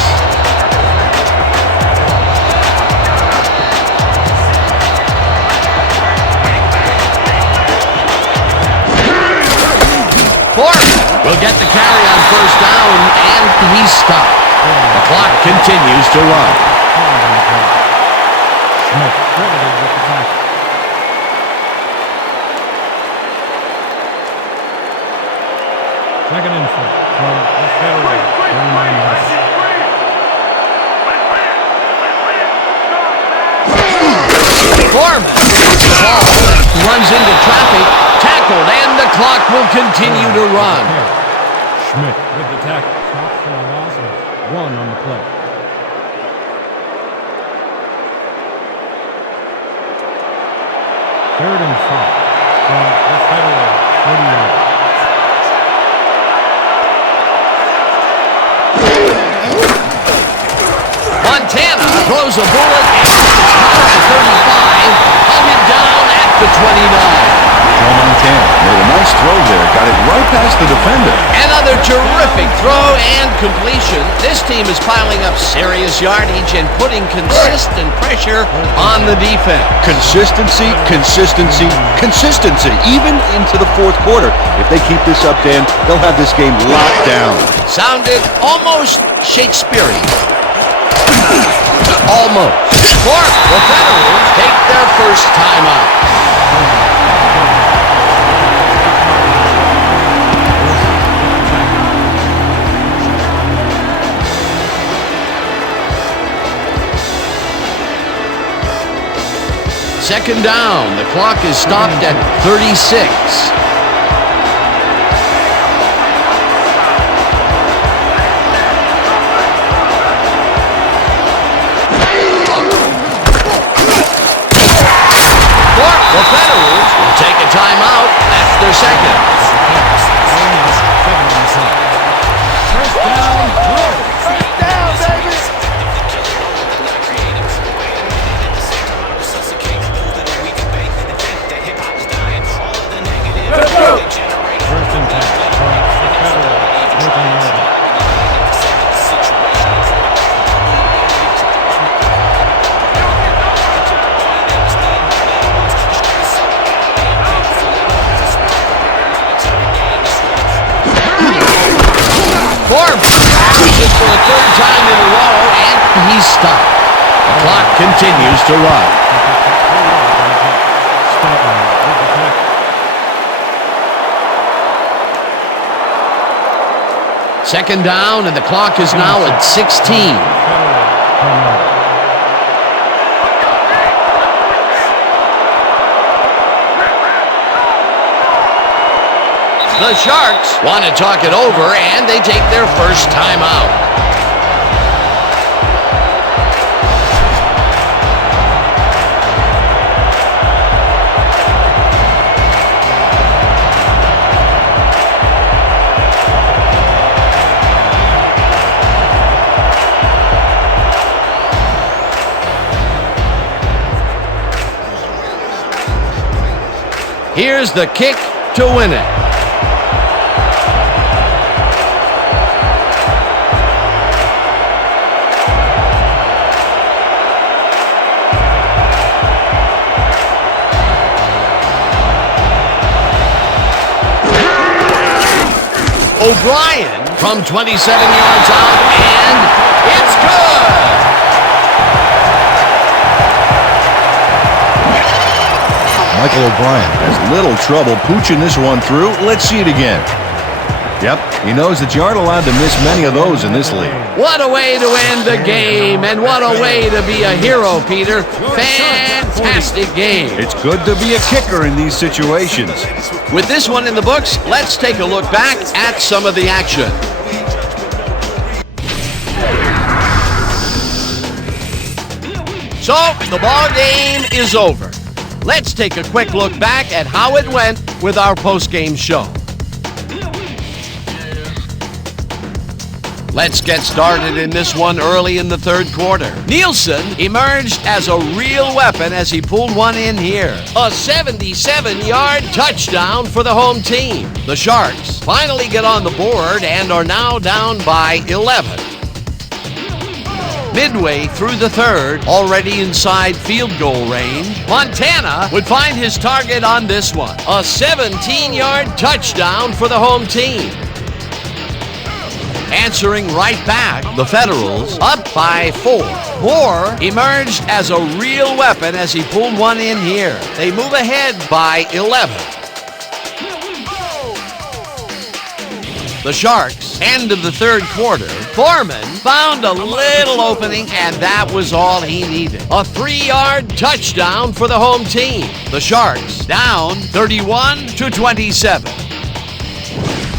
Foreman will get the carry on first down, and he's stopped. The clock continues to run. Smith credited with the tackle. Second and 4 from the Federal 39 yards. Foreman, ball runs into traffic, tackled, and the clock will continue to run. Schmidt with the tackle, stops for a loss of 1 on the play. Third and 5 from the Federal 40 yards. Montana throws a bullet, and it's caught at 35, hunted down at the 29. Joe Montana made a nice throw there, got it right past the defender. Another terrific throw and completion. This team is piling up serious yardage and putting consistent pressure on the defense. Consistency, consistency, consistency, even into the 4th quarter. If they keep this up, Dan, they'll have this game locked down. Sounded almost Shakespearean. Almost. The Federals take their first time out. Second down. The clock is stopped at 36. The Federals will take a timeout. That's their second. First down, baby! Let's go! First and 10. The Federals working over. Just for the third time in a row, and he's stopped. The clock continues to run. Second down, and the clock is now at 16. The Sharks want to talk it over, and they take their first timeout. Here's the kick to win it. O'Brien from 27 yards out, and it's good! Michael O'Brien has little trouble pooching this one through. Let's see it again. Yep, he knows that you aren't allowed to miss many of those in this league. What a way to end the game, and what a way to be a hero, Peter. Fantastic game. It's good to be a kicker in these situations. With this one in the books, let's take a look back at some of the action. So, the ball game is over. Let's take a quick look back at how it went with our post-game show. Let's get started in this one early in the third quarter. Nielsen emerged as a real weapon as he pulled one in here. A 77-yard touchdown for the home team. The Sharks finally get on the board and are now down by 11. Midway through the third, already inside field goal range, Montana would find his target on this one. A 17-yard touchdown for the home team. Answering right back, the Federals up by 4. Moore emerged as a real weapon as he pulled one in here. They move ahead by 11. The Sharks, end of the third quarter, Foreman found a little opening, and that was all he needed. A 3-yard touchdown for the home team. The Sharks down 31-27.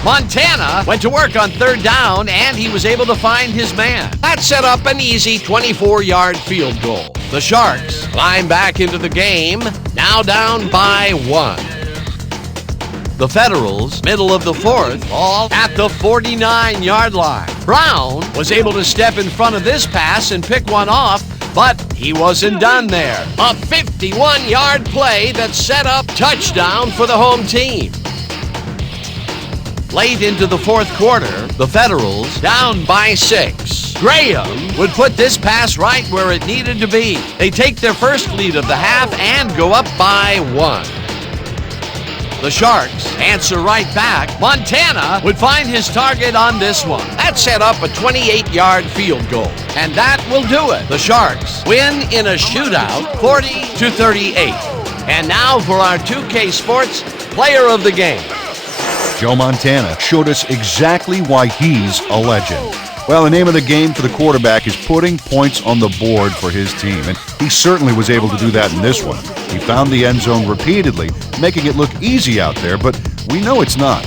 Montana went to work on third down, and he was able to find his man. That set up an easy 24-yard field goal. The Sharks climb back into the game, now down by 1. The Federals, middle of the fourth, all at the 49-yard line. Brown was able to step in front of this pass and pick one off, but he wasn't done there. A 51-yard play that set up touchdown for the home team. Late into the fourth quarter, the Federals down by 6. Graham would put this pass right where it needed to be. They take their first lead of the half and go up by 1. The Sharks answer right back. Montana would find his target on this one. That set up a 28-yard field goal. And that will do it. The Sharks win in a shootout, 40-38. And now for our 2K Sports Player of the Game. Joe Montana showed us exactly why he's a legend. Well, the name of the game for the quarterback is putting points on the board for his team, and he certainly was able to do that in this one. He found the end zone repeatedly, making it look easy out there, but we know it's not.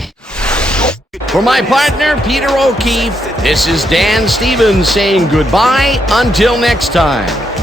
For my partner, Peter O'Keefe, this is Dan Stevens saying goodbye until next time.